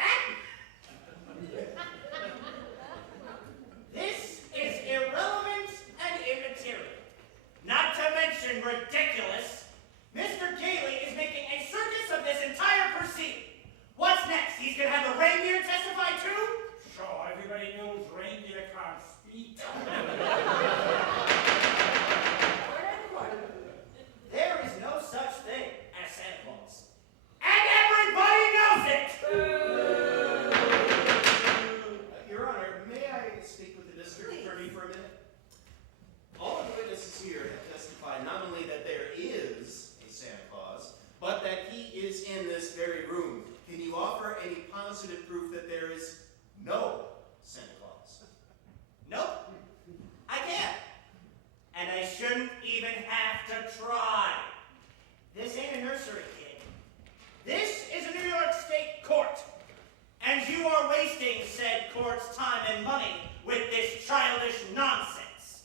wasting said court's time and money with this childish nonsense.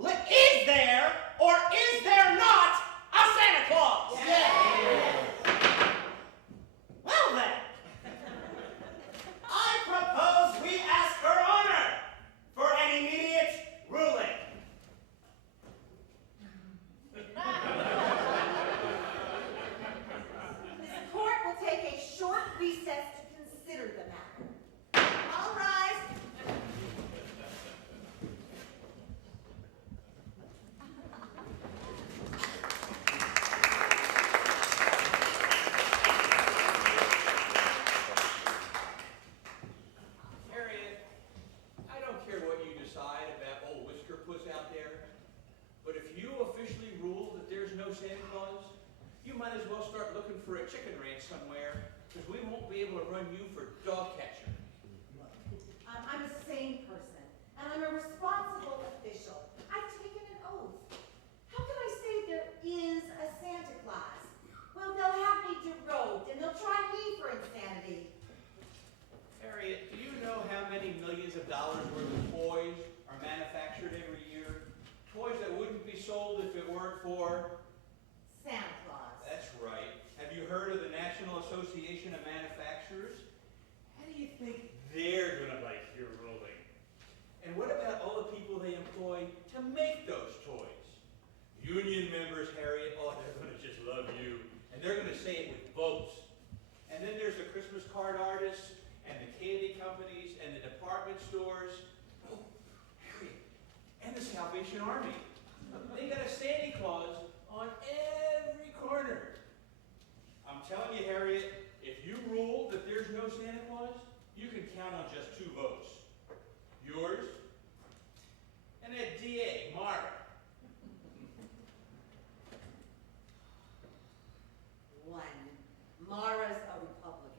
Is there or is there not a Santa Claus? Well then, I propose we ask her honor for an immediate ruling. This court will take a short recess to consider the matter. All rise. Harriet, I don't care what you decide about old Whisker puts out there, but if you officially rule that there's no Santa Claus, you might as well start looking for a chicken ranch somewhere, because we won't be able to run you for dog catcher. I'm a sane person, and I'm a responsible official. I've taken an oath. How can I say there is a Santa Claus? Well, they'll have me derobed, and they'll try me for insanity. Harriet, do you know how many millions of dollars worth of toys are manufactured every year? Toys that wouldn't be sold if it weren't for... Santa Claus. That's right. Have you heard of the National Association of Manufacturers? How do you think they're going to like your ruling? And what about all the people they employ to make those toys? Union members, Harriet, oh, they're going to just love you. And they're going to say it with votes. And then there's the Christmas card artists, and the candy companies, and the department stores. Oh, Harriet, and the Salvation Army. They got a Santa Claus on every corner. I'm telling you, Harriet, if you rule that there's no Santa Claus, you can count on just 2 votes. Yours and that DA, Mara. One. Mara's a Republican.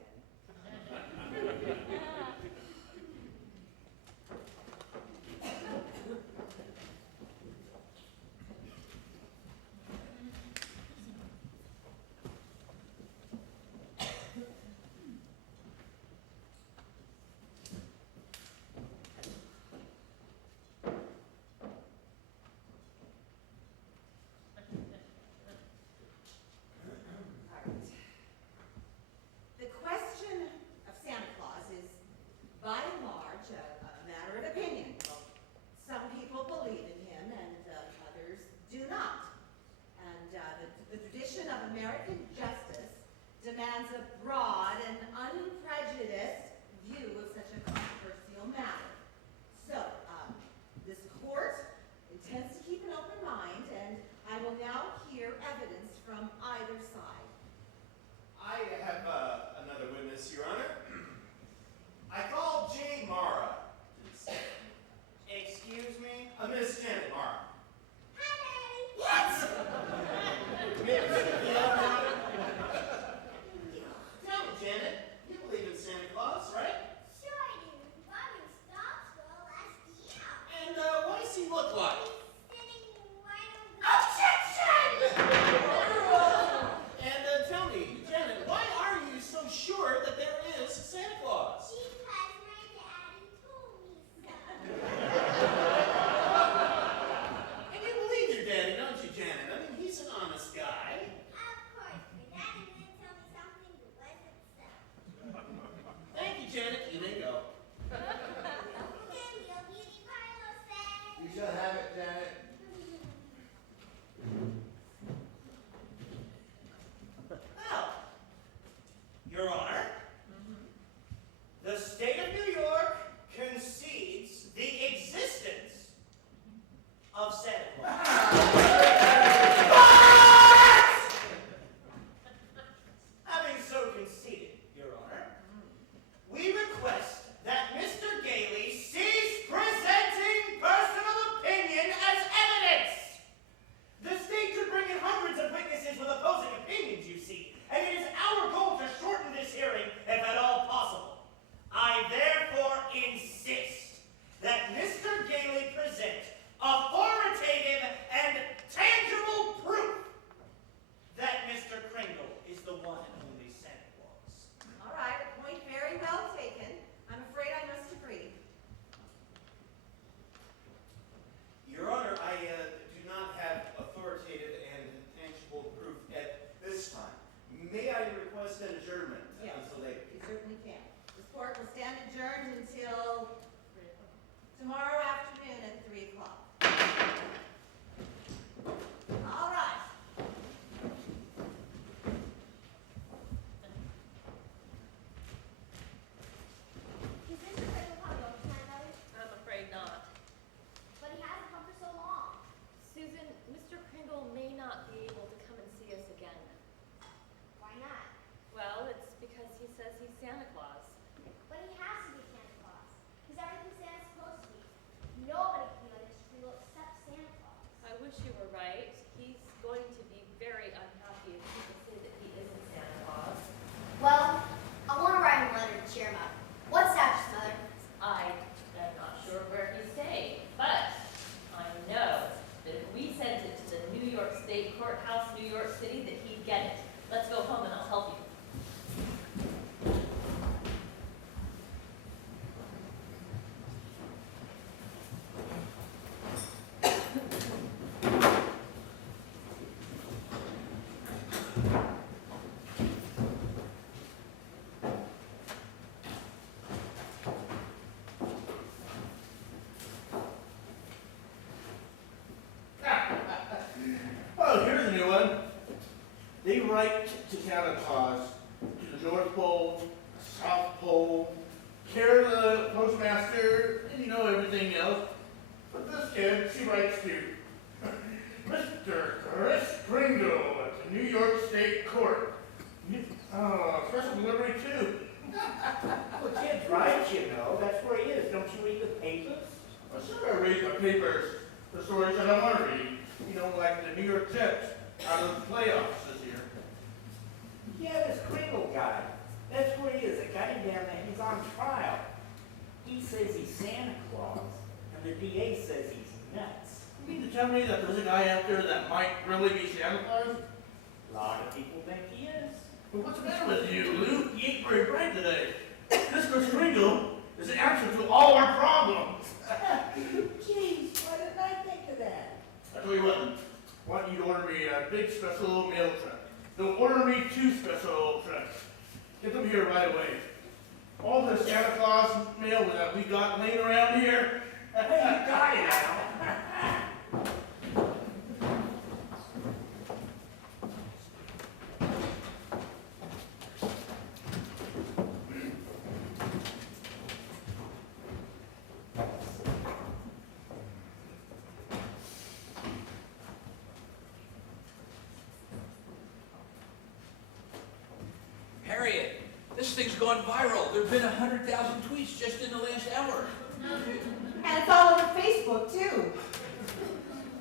write to Santa Claus, the North Pole, South Pole, care the postmaster, and everything else. But this kid, she writes to Mr. Kris Kringle at the New York State Court. Special delivery too. Well, kid's right, That's where he is. Don't you read the papers? Well, sure, I read the papers, the stories that I want to read. Like the New York Jets out of the playoffs this year. Yeah, this Kringle guy. That's where he is. The guy down there, he's on trial. He says he's Santa Claus, and the DA says he's nuts. You mean to tell me that there's a guy out there that might really be Santa Claus? A lot of people think he is. But what's the matter with you, Lou? You ain't very bright today. This Kris Kringle is the answer to all our problems. Jeez, why didn't I think of that? I tell you what, I want you to order me a big special mail truck. Don't order me 2 special trucks. Get them here right away. All the Santa Claus mail that we got laying around here. Hey, you got it now. Harriet, this thing's gone viral. There have been 100,000 tweets just in the last hour. And it's all over Facebook, too.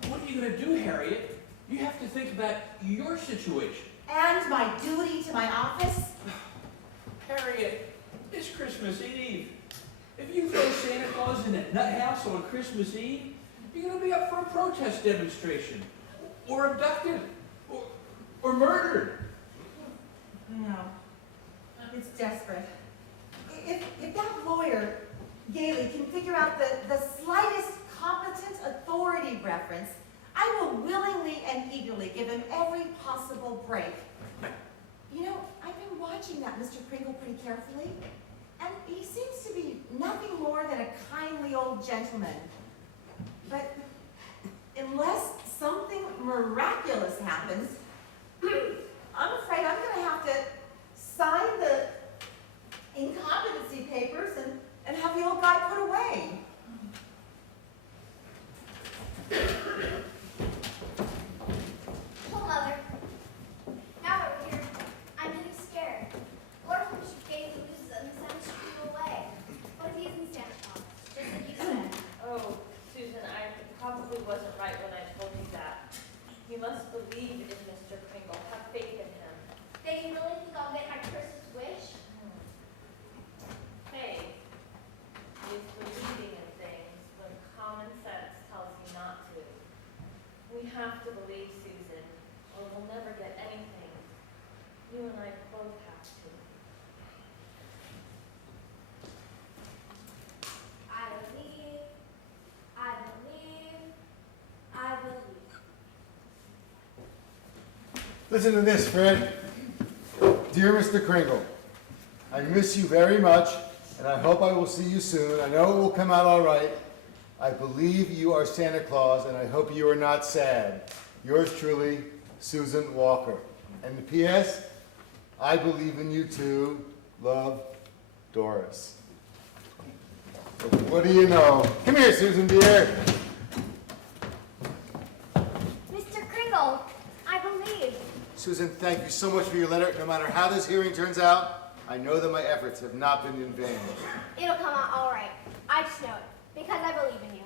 What are you going to do, Harriet? You have to think about your situation. And my duty to my office. Harriet, it's Christmas Eve. If you throw Santa Claus in that nut house on Christmas Eve, you're going to be up for a protest demonstration, or abducted, or murdered. No. It's desperate. If that lawyer, Gailey, can figure out the slightest competent authority reference, I will willingly and eagerly give him every possible break. I've been watching that Mr. Kringle pretty carefully, and he seems to be nothing more than a kindly old gentleman. But unless something miraculous happens, I'm afraid I'm going to have to sign the incompetency papers and have the old guy put away. Oh, Mother. Now we're here. I'm getting scared. What if Mr. Gailey loses and sends people away? What if he isn't Santa Claus? Just like you said. Oh, Susan, I probably wasn't right when I told you that. You must believe in Mr. Kringle. Have faith in him. Then you really think I'll get my Chris's wish? Hey, he's believing in things when common sense tells you not to. We have to believe Susan, or we'll never get anything. You and I both have to. I believe. I believe. I believe. Listen to this, Fred. Dear Mr. Kringle, I miss you very much, and I hope I will see you soon. I know it will come out all right. I believe you are Santa Claus, and I hope you are not sad. Yours truly, Susan Walker. And the P.S., I believe in you too. Love, Doris. What do you know? Come here, Susan, dear. Mr. Kringle, I believe. Susan, thank you so much for your letter. No matter how this hearing turns out, I know that my efforts have not been in vain. It'll come out all right. I just know it. Because I believe in you.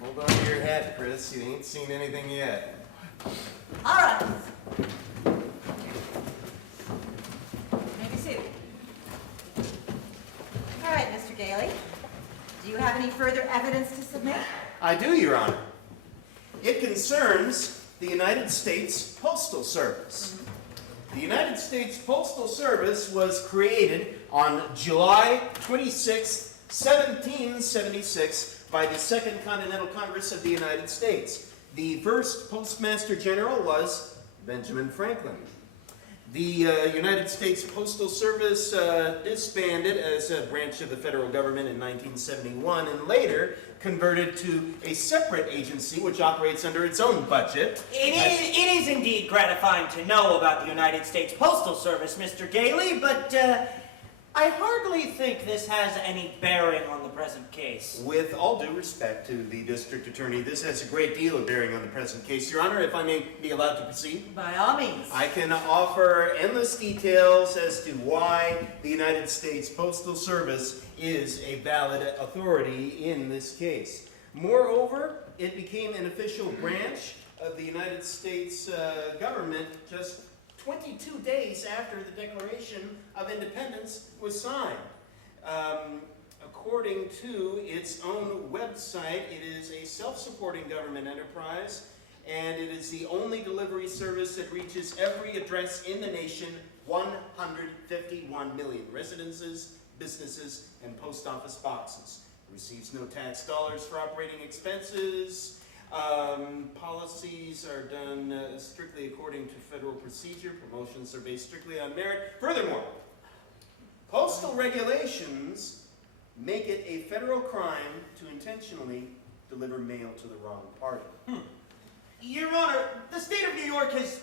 Hold on to your hat, Kris. You ain't seen anything yet. All right. Maybe see. All right, Mr. Gailey. Do you have any further evidence to submit? I do, Your Honor. It concerns the United States Postal Service. The United States Postal Service was created on July 26, 1776 by the Second Continental Congress of the United States. The first Postmaster General was Benjamin Franklin. The United States Postal Service disbanded as a branch of the federal government in 1971 and later converted to a separate agency which operates under its own budget. It is indeed gratifying to know about the United States Postal Service, Mr. Gailey, but I hardly think this has any bearing on the present case. With all due respect to the district attorney, this has a great deal of bearing on the present case. Your Honor, if I may be allowed to proceed? By all means. I can offer endless details as to why the United States Postal Service is a valid authority in this case. Moreover, it became an official branch of the United States government just 22 days after the Declaration of Independence was signed. According to its own website, it is a self-supporting government enterprise, and it is the only delivery service that reaches every address in the nation, 151 million residences, businesses, and post office boxes. It receives no tax dollars for operating expenses. Policies are done strictly according to federal procedure. Promotions are based strictly on merit. Furthermore, postal regulations make it a federal crime to intentionally deliver mail to the wrong party. Your Honor, the state of New York is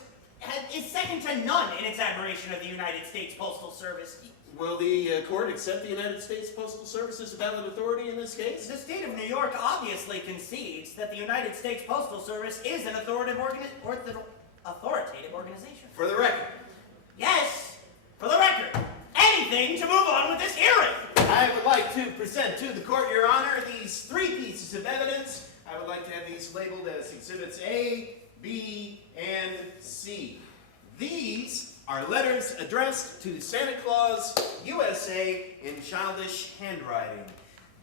second to none in its admiration of the United States Postal Service. Will the court accept the United States Postal Service as a valid authority in this case? The state of New York obviously concedes that the United States Postal Service is an authoritative organization. For the record. Yes, for the record. Anything to move on with this hearing. I would like to present to the court, Your Honor, these 3 pieces of evidence. I would like to have these labeled as Exhibits A, B, and C. These are letters addressed to Santa Claus, USA, in childish handwriting.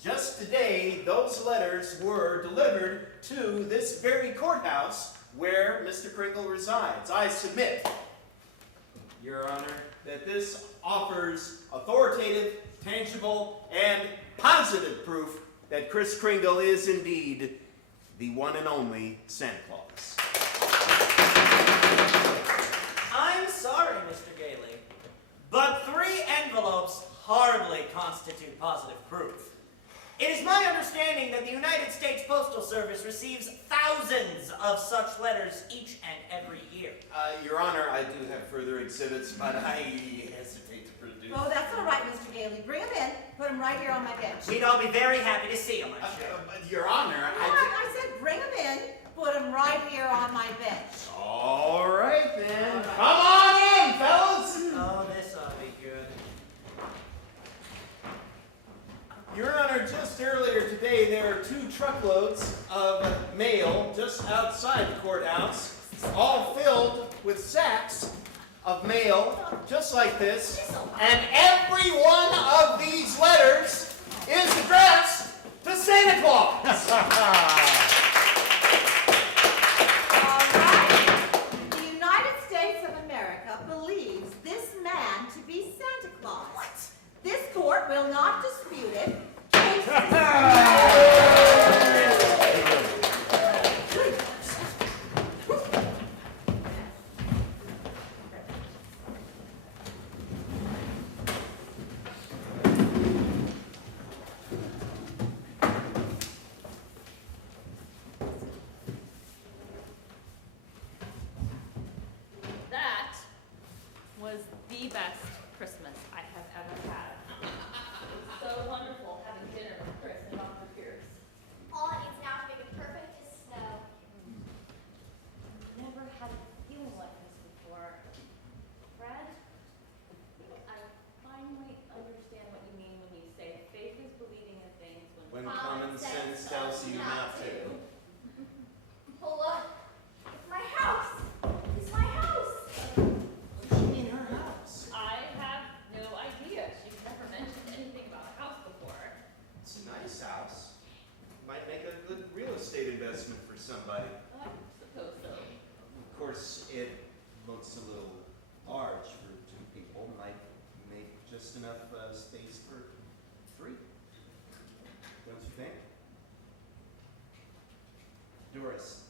Just today, those letters were delivered to this very courthouse where Mr. Kringle resides. I submit, Your Honor, that this offers authoritative, tangible, and positive proof that Kris Kringle is indeed the one and only Santa Claus. I'm sorry, Mr. Gailey, but 3 envelopes hardly constitute positive proof. It is my understanding that the United States Postal Service receives thousands of such letters each and every year. Your Honor, I do have further exhibits, but I hesitate to produce. Oh, that's all right, Mr. Gailey. Bring them in. Put them right here on my bench. We'd all be very happy to see them, I'm sure. Your Honor, I said bring them in. Put them right here on my bench. All right, then. Come on in, fellas. Oh, this ought to be good. Your Honor, just earlier today, there were 2 truckloads of mail just outside the courthouse, all filled with sacks of mail, just like this. And every one of these letters is addressed to Santa Claus. The United States of America believes this man to be Santa Claus. What? This court will not dispute it. That was the best Christmas I have ever had. So wonderful having dinner with Kris and Dr. Pierce. All it needs now to make it perfect is snow. Never had a feeling like this before. Fred, I finally understand what you mean when you say faith is believing in things When common sense tells you not to. Oh, look. It's my house. It's my house. In her house. I have no idea. She's never mentioned anything about a house before. It's a nice house. Might make a good real estate investment for somebody. I suppose so. Of course, it looks a little large for 2 people. Might make just enough space for 3. Don't you think? Doris,